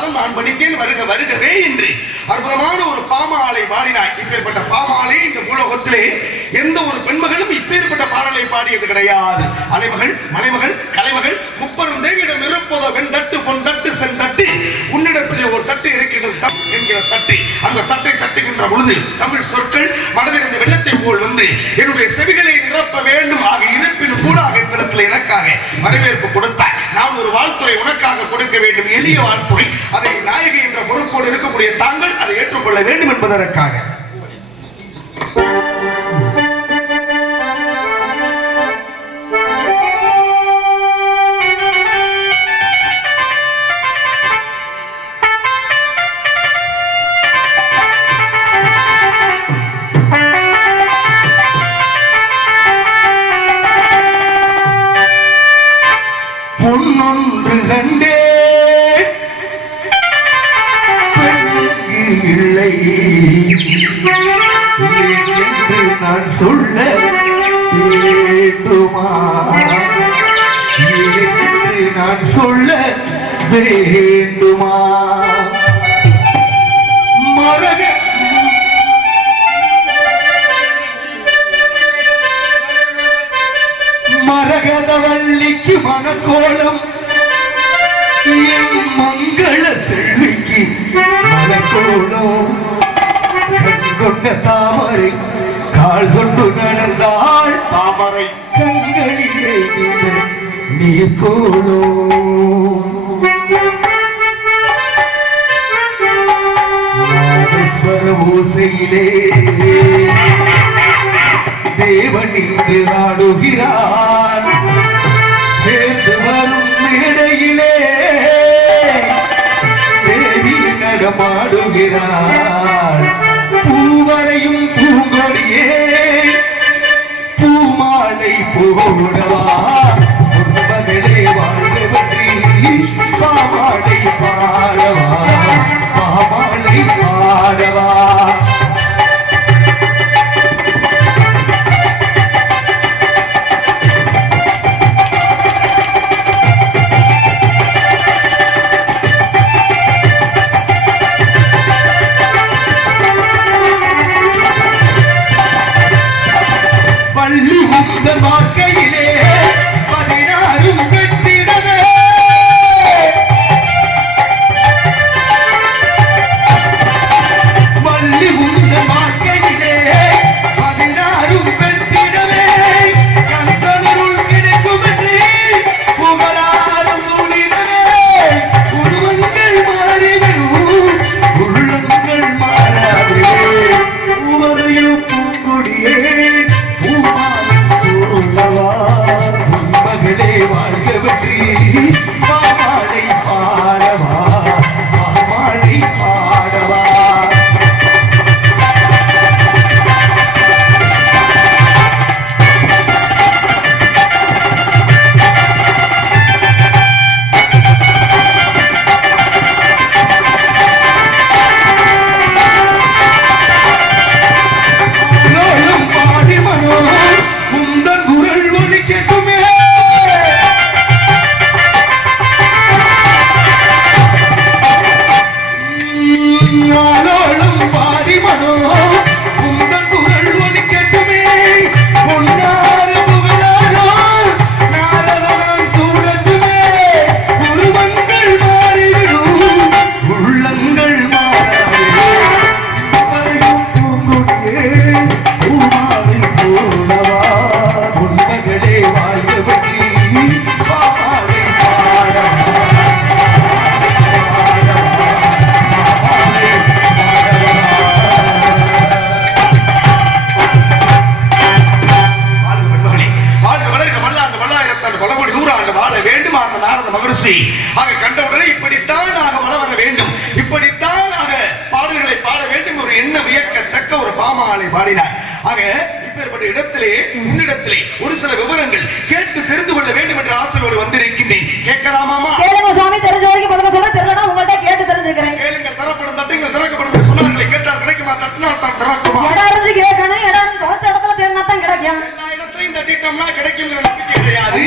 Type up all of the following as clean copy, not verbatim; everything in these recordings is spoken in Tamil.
பாதம் நான் பணித்தேன் வருக வருகவே என்று அற்புதமான ஒரு பாமாலை பாடினாய். இப்பேற்பட்ட பாமாலை இந்த பூலோகத்திலே எந்த ஒரு பெண்மகளும் இப்பேற்பட்ட பாடலை பாடியது கிடையாது. அலைமகள் மலைமகள் கலைமகள் முப்பெரும் தேவியிடம் இருப்பதோ வெண் தட்டு பொன் தட்டு சென் தட்டு உன்னிடத்திலே ஒரு தட்டு இருக்கின்றது தம் என்கிற தட்டு. அந்த தட்டை தட்டுகின்ற பொழுது தமிழ் சொற்கள் மனதில் இந்த வெள்ளத்தை போல் வந்து என்னுடைய செவிகளை நிரப்ப வேண்டும். ஆக இருப்பினும் கூட என்பதற்கு எனக்காக வரவேற்பு கொடுத்தாய். நான் ஒரு வாழ்த்துறை உனக்காக கொடுக்க வேண்டும், எளிய வாழ்த்துறை. அதை நாயகி என்ற பொறுப்போடு இருக்கக்கூடிய தாங்கள் அதை ஏற்றுக்கொள்ள வேண்டும் என்பதற்காக. பொன்னொன்று கண்டே பெண்ணுக்கு இல்லை என்று நான் சொல்ல வேண்டுமா? என்று நான் சொல்ல வேண்டுமா? மரகதவல்லிக்கு மணக்கோலம் என் மங்கள செல்விக்கு மணக்கோலம் கண்கொண்ட தாமரை கால் கொண்டு நடந்தாள் தாமரை கண்களிலே நீர் கோலோ நாதஸ்வர ஓசையிலே தேவன் இன்று ஆடுகிறான். சேர்ந்து வரும் மேடையிலே தேவி நடமாடுகிறாள். பூவரையும் பூங்கொடியே பூமாலை போடவா மகளே வாழ்க பற்றி பாமாலை பாடவா பாமாலை பாடவா. வாழ்க்கையிலே 16 பெற்றிடவே வள்ளி உந்த வாழ்க்கையிலே 16 பெற்றிடவே கண்களுள் கிடைக்கும் புகழாரம் சூழிடவே உருவங்கள் மாறிவிடும் உள்ளங்கள் மாறாதே உவரையும் பூங்குடியே மகளே வாழ்க வெற்றி பாமாலை பாடவா பாமாலை பாடவா. ஆக கண்டவுடனே இப்படித்தான் ஆக வர வேண்டும், இப்படித்தான் ஆக பாடல்களை பாட வேண்டும் ஒரு எண்ண வியக்கத்தக்க ஒரு பாமாலை பாடினார். ஆக இப்பேற்பட்ட இடத்திலே உன்னிடத்திலே ஒரு சில விவரங்கள் கேட்டு தெரிந்து கொள்ள வேண்டும் என்ற ஆசையோடு வந்திருக்கின்றேன். கேட்கலாமாமா? கேளுங்க சுவாமி, தெரிஞ்ச வரைக்கும் படுங்க சொல்ல தெரியலனா உங்கள்ட்ட கேட்டு தெரிஞ்சுக்கிறேன். கேளுங்கள், தரப்படும் தட்டுங்கள் திறக்கப்படும் சொன்னார்களே, கேட்டால் கிடைக்குமா? தட்டினால் தான் திறக்குமா? இடம் இருந்து கேட்கணும், இடம் இருந்து தொலைச்ச இடத்துல தேடினா தான் கிடைக்கும். எல்லா இடத்துலயும் தட்டிட்டோம்னா கிடைக்கும் நம்பிக்கை கிடையாது.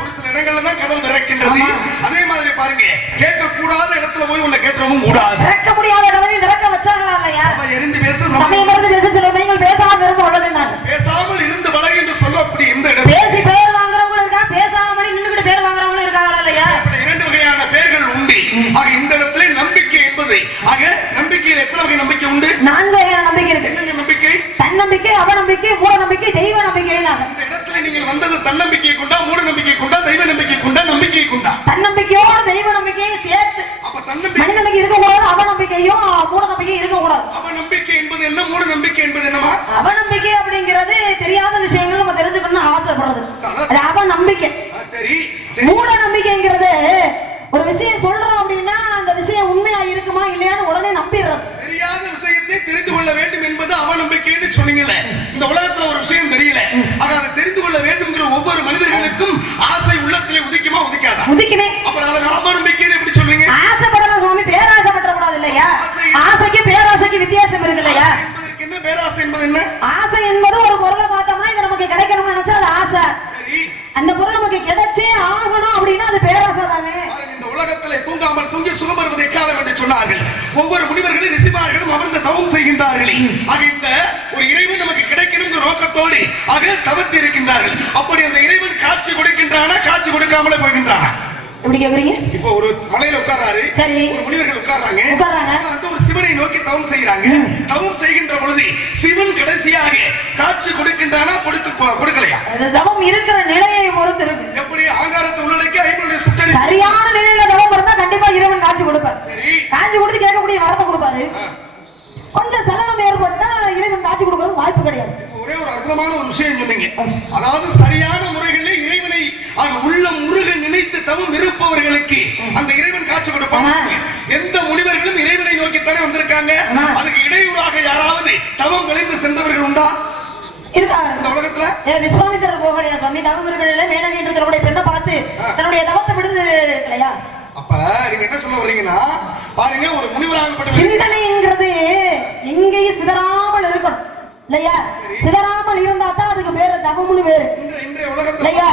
ஒரு சில இடங்கள்ல தான் கதவு திறக்கின்றது. அதே மாதிரி பாருங்க, கேட்க கூடாத இடத்துல போய் ஒண்ணு கேட்டவும் கூடாது. திறக்க முடியாத கதவை திறக்க வச்சாங்களா இல்லையா? சபை எரிந்து பேச சமயம் இருந்து பேச சில நீங்கள் பேசாம இருந்து வளர்ந்தாங்க. பேசாமல் இருந்து வளை என்று சொல்லக்கூடிய இந்த இடத்தில் பேசி பேர் வாங்குறவங்களும் இருக்கா, பேசாம நின்னுகிட்டு பேர் வாங்குறவங்களும் இருக்காங்களா இல்லையா? இரண்டு வகையான பேர்கள் உண்டு. ஆக இந்த இடத்துல நம்பிக்கை என்பது, ஆக நம்பிக்கையில் எத்தனை வகை நம்பிக்கை உண்டு? 4 வகையான நம்பிக்கை இருக்கு. என்ன நம்பிக்கை? தன்னம்பிக்கை, அவநம்பிக்கை, மூட நம்பிக்கை, தெய்வ நம்பிக்கை. இந்த இடத்துல நீங்கள் வந்தது தன்னம்பிக்கை கொண்டா, மூட நம்பிக்கை கொண்டா, தெய்வ நம்பிக்கை கொண்டா, நம்பிக்கை கொண்டா? தன்னம்பிக்கையோட தெய்வ நம்பிக்கையை சேர்த்து. அப்ப தன்னம்பிக்கை மனிதனுக்கு இருக்கக்கூடாது, அவநம்பிக்கையும் மூட நம்பிக்கையும் இருக்கக்கூடாது. அவநம்பிக்கை என்பது என்ன, மூட நம்பிக்கை என்பது என்னமா? அவநம்பிக்கை அப்படிங்கிறது தெரியாத விஷயங்கள் நம்ம தெரிஞ்சுக்கணும்னு ஆசைப்படுறது, அது அவநம்பிக்கை. சரி. மூட நம்பிக்கைங்கிறது ஒரு விஷயம் சொல்றோம் அப்படின்னா அந்த விஷயம் உண்மையா இருக்குமா இல்லையான்னு உடனே நம்பிடுறது. தெரியாத விஷயத்தை தெரிந்து கொள்ள வேண்டும் என்பது அவநம்பிக்கைன்னு சொன்னீங்கல்ல. இந்த உலகத்துல ஒரு விஷயம் தெரியல, ஆக அதை தெரிந்து கொள்ள வேண்டும்ங்கிற ஒவ்வொரு மனிதர்களுக்கும் ஆசை உள்ளத்திலே உதிக்குமா உதிக்காதா? உதிக்குமே. அப்புறம் அதை அவநம்பிக்கைன்னு எப்படி சொல்றீங்க? ஆசைப்படலாம் சுவாமி, பேராசைப்பட கூடாது இல்லையா? ஆசைக்கு பேராசைக்கு வித்தியாசம் இருக்கு இல்லையா? என்ன பேராசை என்பது என்ன? ஆசை என்பது ஒரு பொருளை பார்த்தோம்னா இது நமக்கு கிடைக்கணும்னு நினைச்சா அது ஆசை. சரி. அந்த பொருள் நமக்கு கிடைச்சே ஆகணும் அப்படின்னா அது பேராசை தானே. இந்த உலகத்திலே தூங்காமல் தூங்கி சுகம் வருவது எக்காலம் என்று சொன்னார்கள். ஒவ்வொரு முனிவர்களும் ரிஷிமார்களும் அமர்ந்து தவம் செய்கின்றார்களே, ஆக இந்த ஒரு இறைவன் நமக்கு கிடைக்கணுங்கிற நோக்கத்தோடு ஆக தவத்தி இருக்கின்றார்கள். அப்படி அந்த இறைவன் காட்சி கொடுக்கின்றானா, காட்சி கொடுக்காமலே போகின்றானா? எப்படி கேக்குறீங்க? இப்போ ஒரு மலையில உட்கார்றாரு, ஒரு முனிவர்கள் உட்கார்றாங்க, அந்த ஒரு சிவனை நோக்கி தவம் செய்கிறாங்க. தவம் செய்கின்ற பொழுது சிவன் கடைசியாக காட்சி கொடுக்கின்றானா, கொடுக்கலையா? தவம் இருக்கிற நிலையை பொறுத்து இருக்கு. எப்படி ஆங்காரத்தை உள்ளடக்கி ஐம்பது சுட்டடி சரியான நிலையில தவம் இருந்தா கண்டிப்பா இறைவன் காட்சி கொடுப்பார். சரி. காட்சி கொடுத்து கேட்கக்கூடிய வரத்தை கொடுப்பாரு. கொஞ்சம் சலனம் ஏற்பட்டா இறைவன் காட்சி கொடுக்கறது வாய்ப்பு கிடையாது. ஒரே ஒரு அற்புதமான ஒரு விஷயம் சொன்னீங்க, அதாவது சரியான முறைகளில் இறைவனை உள்ள முருக நினைத்து தவம் இருப்பவர்களுக்கு அந்த இறைவன் காட்சி கொடுப்பாங்க. எந்த முனிவர்களும் இறைவனை நோக்கித்தானே வந்திருக்காங்க. அதுக்கு இடையூறாக யாராவது தவம் கலைந்து சென்றவர்கள் உண்டா? இருக்காங்க இந்த உலகத்துல. விஸ்வாமித்திரர் போகலையா சுவாமி? தவம் இருக்கிற மேனகை என்று சொல்லக்கூடிய பெண்ணை பார்த்து தன்னுடைய தவத்தை விடுது இல்லையா? அப்ப நீங்க என்ன சொல்ல வர்றீங்கன்னா, பாருங்க, ஒரு முனிவராகப்பட்ட சிந்தனைங்கிறது எங்கேயும் சிதறாமல் இருக்கணும் இல்லையா? சிதறாமல் இருந்தா தான் அதுக்கு பேரு தவம்னு பேரு. இன்றைய உலகத்துல இல்லையா?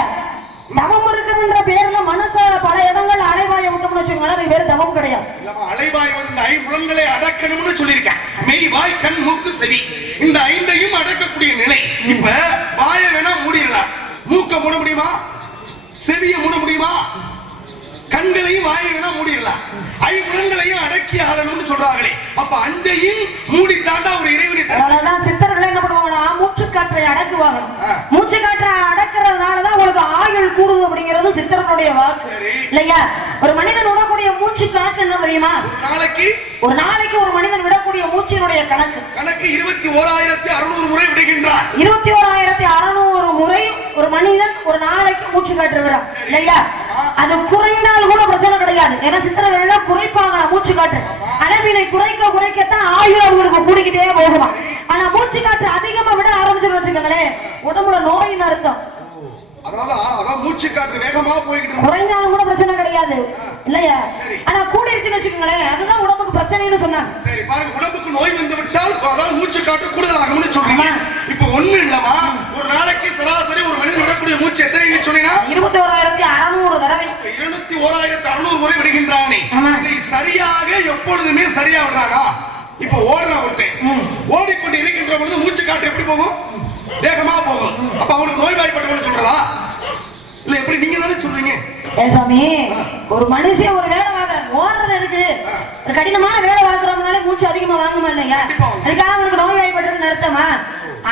தவம் இருக்குதுன்ற பேர்ல மனச பல இடங்கள் அலைவாய விட்டோம்னு வச்சுக்கோங்களேன், அது பேரு தவம் கிடையாது. அலைவாய்வது இந்த ஐம்புலன்களை அடக்கணும்னு சொல்லியிருக்கேன். மெய், வாய், கண், மூக்கு, செவி, இந்த ஐந்தையும் அடக்கக்கூடிய நிலை. இப்ப வாய வேணா மூடிடலாம், மூக்க மூட முடியுமா? செவிய மூட முடியுமா? கண்களையும் வாயை வேணா மூடிடலாம், ஐம்புலன்களையும் அடக்கி ஆளணும்னு சொல்றாங்களே. அப்ப அஞ்சையும் மூடி தாண்டா ஒரு இறைவனை. அதனாலதான் சித்தர்கள் என்ன பண்ணுவாங்கன்னா மூச்சு காற்றை அடக்குவாங்க. மூச்சு காற்றை அடக்குறதுனாலதான் உங்களுக்கு ஆயுள் கூடுது அப்படிங்கிறது சித்தர்களுடைய வாக்கு இல்லையா? ஒரு மனிதன் விடக்கூடிய மூச்சு கணக்கு என்ன தெரியுமா? ஒரு நாளைக்கு ஒரு மனிதன் விடக்கூடிய மூச்சினுடைய கணக்கு 21,600 முறை விடுகின்றான். 21,600 முறை ஒரு மனிதன் ஒரு நாளைக்கு மூச்சு காற்று விடுறான் இல்லையா? அது குறைந்தால் கூட பிரச்சனை கிடையாது. ஏன்னா சித்தர்கள் எல்லாம் குறைப்பாங்க மூச்சு காற்று. அளவினை குறைக்கத்தான் ஆயுள் அவங்களுக்கு கூடிக்கிட்டே போகுமா. ஆனா மூச்சு காற்று அதிகமா விட ஆரம்பிச்சுன்னு வச்சுக்கோங்களேன், உடம்புல நோயின்னு அர்த்தம். அதான் மூச்சு காற்று வேகமா போய்கிட்டு குறைஞ்சாலும் கூட பிரச்சனை கிடையாது இல்லையா? ஆனா கூடிருச்சுன்னு வச்சுக்கோங்களேன், அதுதான் உடம்புக்கு பிரச்சனைன்னு சொன்னாங்க. சரி, பாருங்க, உடம்புக்கு நோய் வந்து விட்டால் அதாவது மூச்சு காற்று கூடுதல் ஆகும்னு சொல்றீங்க. இப்போ ஒண்ணு இல்லமா, ஒரு நாளைக்கு சராசரி ஒரு மனிதன் விடக்கூடிய மூச்சு எத்தனை சொன்னீங்கன்னா 21,600 தடவை. 21,600 முறை விடுகின்றானே, இதை சரியாக எப்பொழுதுமே சரியா விடுறானா? இப்போ ஓடுறான் ஒருத்தன், ஓடிக்கொண்டு இருக்கின்ற பொழுது மூச்சு காற்று எப்படி போகும்? வேகமா போகும். அப்ப அவனுக்கு நோய் வாய்ப்பட்டவன்னு சொல்றதா இல்ல எப்படி? நீங்க தானே சொல்றீங்க. சுவாமி, ஒரு மனுஷன் ஒரு வேலை வாங்குறான், ஓடுறது எதுக்கு? ஒரு கடினமான வேலை வாங்குறோம்னாலே மூச்சு அதிகமா வாங்குமா இல்லையா? அதுக்காக அவனுக்கு நோய் வாய்ப்பட்டு அர்த்தமா?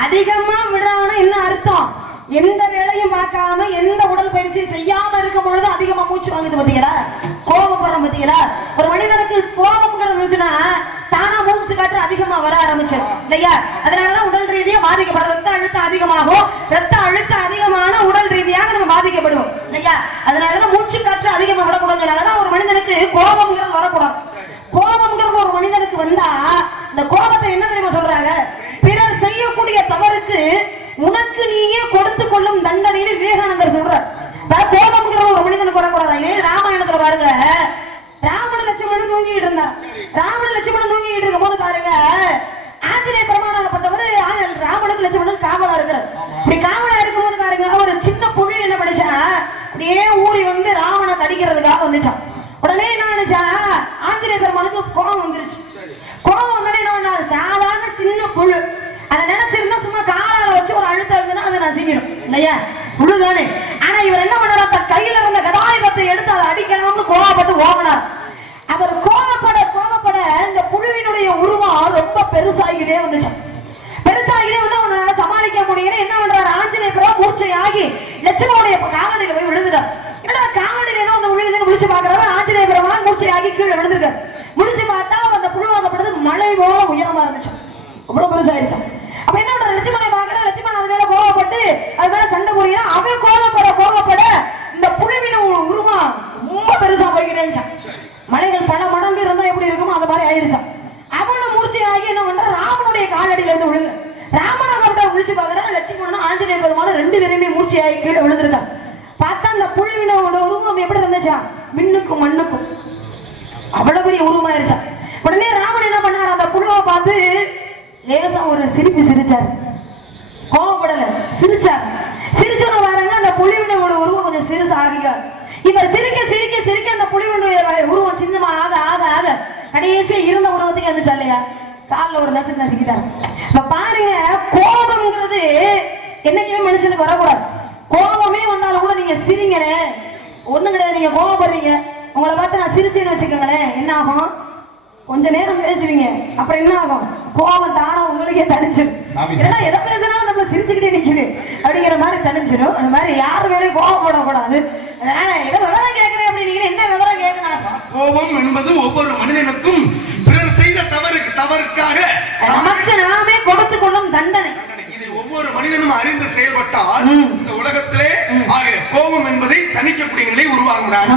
அதிகமா விடுறான்னு என்ன அர்த்தம்? எந்த வேலையும் பார்க்காம எந்த உடல் பயிற்சி செய்யாம இருக்கும் பொழுது அதிகமா மூச்சு வாங்குது பாத்தீங்களா? கோபப்படுறோம் பாத்தீங்களா? ஒரு மனிதனுக்கு கோபம்ங்கிறதுனா தானா மூச்சு காற்று அதிகமா வர ஆரம்பிச்சது இல்லையா? அதனாலதான் உடல் ரீதியா பாதிக்கப்படுற ரத்த அழுத்தம் அதிகமாகும். ரத்த அழுத்தம் அதிகமான உடல் ரீதியாக நம்ம பாதிக்கப்படுவோம் இல்லையா? அதனாலதான் மூச்சு காற்று அதிகமா விடக்கூடாது. ஒரு மனிதனுக்கு கோபம்ங்கிறது வரக்கூடாது. கோபம்ங்கிறது ஒரு மனிதனுக்கு வந்தா இந்த கோபத்தை என்ன தெரியுமா சொல்றாங்க? பிறர் செய்யக்கூடிய தவறுக்கு உனக்கு நீயே கொடுத்து கொள்ளும் தண்டனைன்னு விவேகானந்தர் சொல்றார். கோபம்ங்கிறது ஒரு மனிதனுக்கு வரக்கூடாது. இதே ராமாயணத்துல பாருங்க, ராமன லட்சுமணன் தூங்கிட்டு இருந்தார். ராமன லட்சுமணன் தூங்கிட்டு இருக்கும் போது பாருங்க, ஆஞ்சநேய பிரமாணப்பட்டவர் ராமனுக்கு லட்சுமணன் காவலா இருக்கிறார். இப்படி காவலா இருக்கும் போது பாருங்க, ஒரு சின்ன புழு என்ன படிச்சா அப்படியே ஊறி வந்து ராவணனை கடிக்கிறதுக்காக வந்துச்சான். உடனே உடனே என்ன நினைச்சா ஆஞ்சநேய பெருமானுக்கு கோபம் வந்துருச்சு. கோபம் வந்தோடனே என்ன பண்ணாரு, சாதாரண சின்ன புழு அதை நினைச்சிருந்தா சும்மா காலால வச்சு ஒரு அழுத்த அழுதுனா அதை நசிக்கணும் இல்லையா, புழுதானே. ஆனா இவர் என்ன பண்ணார், தன் கையில இருந்த கதாயுதத்தை எடுத்து அதை அடிக்கலாம்னு கோபப்பட்டு ஓங்கினார். அவர் கோபப்பட கோபப்பட இந்த புழுவினுடைய உருவம் ரொம்ப பெருசாகிட்டே வந்துச்சு. பெருசாகிட்டே வந்து அவனால சமாளிக்க முடியல. என்ன பண்றாரு, ஆஞ்சநேய பெருமாள் மூர்ச்சையாகி லட்சுமணனுடைய காலடியில போய் விழுந்துட்டார். என்னடா காலடியில ஏதோ அந்த விழுதுன்னு முடிச்சு பாக்குறாரு. ஆஞ்சநேய பெருமாள் மூர்ச்சையாகி கீழே விழுந்திருக்காரு. முடிச்சு பார்த்தா அந்த புழுவாகப்படுறது மலை போல உயரமா இருந்துச்சு, அவ்வளவு பெருசாயிருச்சு. அப்ப என்ன பண்ற, லட்சுமணனை பாக்குற, லட்சுமணன் அது மேல கோவப்பட்டு அது மேல சண்டை புரியா. அவன் கோவப்பட இந்த புழுவின உருவம் ரொம்ப பெருசா போய்கிட்டே இருந்துச்சான். மலைகள் பல மடங்கு இருந்தா எப்படி இருக்குமோ அந்த மாதிரி ஆயிருச்சான். அவனை மூர்ச்சையாகி என்ன பண்ற, ராமனுடைய காலடியில இருந்து விழுது. ராமனாக முடிச்சு பாக்குற, லட்சுமணனும் ஆஞ்சநேய பெருமானும் ரெண்டு பேருமே மூர்ச்சையாகி கீழே விழுந்திருக்கான். பார்த்தா அந்த புழுவினோட உருவம் எப்படி இருந்துச்சா, மின்னுக்கும் மண்ணுக்கும் அவ்வளவு பெரிய உருவமாயிருச்சா. உடனே ராமன் என்ன பண்ணார், அந்த புழுவை பார்த்து லேசா ஒரு சிரிப்பு சிரிச்சார். கோவப்படல, சிரிச்சார். சிரிச்சோன்னு பாருங்க, அந்த புலிவினோட உருவம் கொஞ்சம் சிறுசு ஆகிங்க. இவர் சிரிக்க சிரிக்க சிரிக்க அந்த புலிவினுடைய உருவம் சின்னமா ஆக ஆக ஆக கடைசியா இருந்த உருவத்துக்கு வந்துச்சா இல்லையா, காலில் ஒரு நசுக்கிட்டாரு. இப்ப பாருங்க, கோபம்ங்கிறது என்னைக்குமே மனுஷனுக்கு வரக்கூடாது. கோபமே வந்தாலும் கூட நீங்க சிரிங்கனே, ஒண்ணும் கிடையாது. நீங்க கோபப்படுறீங்க, உங்களை பார்த்து நான் சிரிச்சேன்னு வச்சுக்கோங்களேன், என்ன ஆகும், கொஞ்ச நேரம் பேசுவீங்க, அப்புறம் என்ன ஆகும், கோபம் தானே உங்களுக்கே தனிச்சிடும். ஏன்னா எதை பேசினாலும் நம்ம சிரிச்சுக்கிட்டே நிக்குது அப்படிங்கிற மாதிரி தனிச்சிடும். அந்த மாதிரி யாரு மேலேயும் கோபம் போடக்கூடாது. அதனால எதை விவரம் கேட்கிறேன் அப்படின்னு என்ன விவரம் கேட்கணும். கோபம் என்பது ஒவ்வொரு மனிதனுக்கும் பிறர் செய்த தவறுக்காக நமக்கு நாமே கொடுத்து கொள்ளும் தண்டனை. இதை ஒவ்வொரு மனிதனும் அறிந்து செயல்பட்டால் இந்த உலகத்திலே கோபம் என்பதை தணிக்கக்கூடிய நிலை உருவாகிறார்.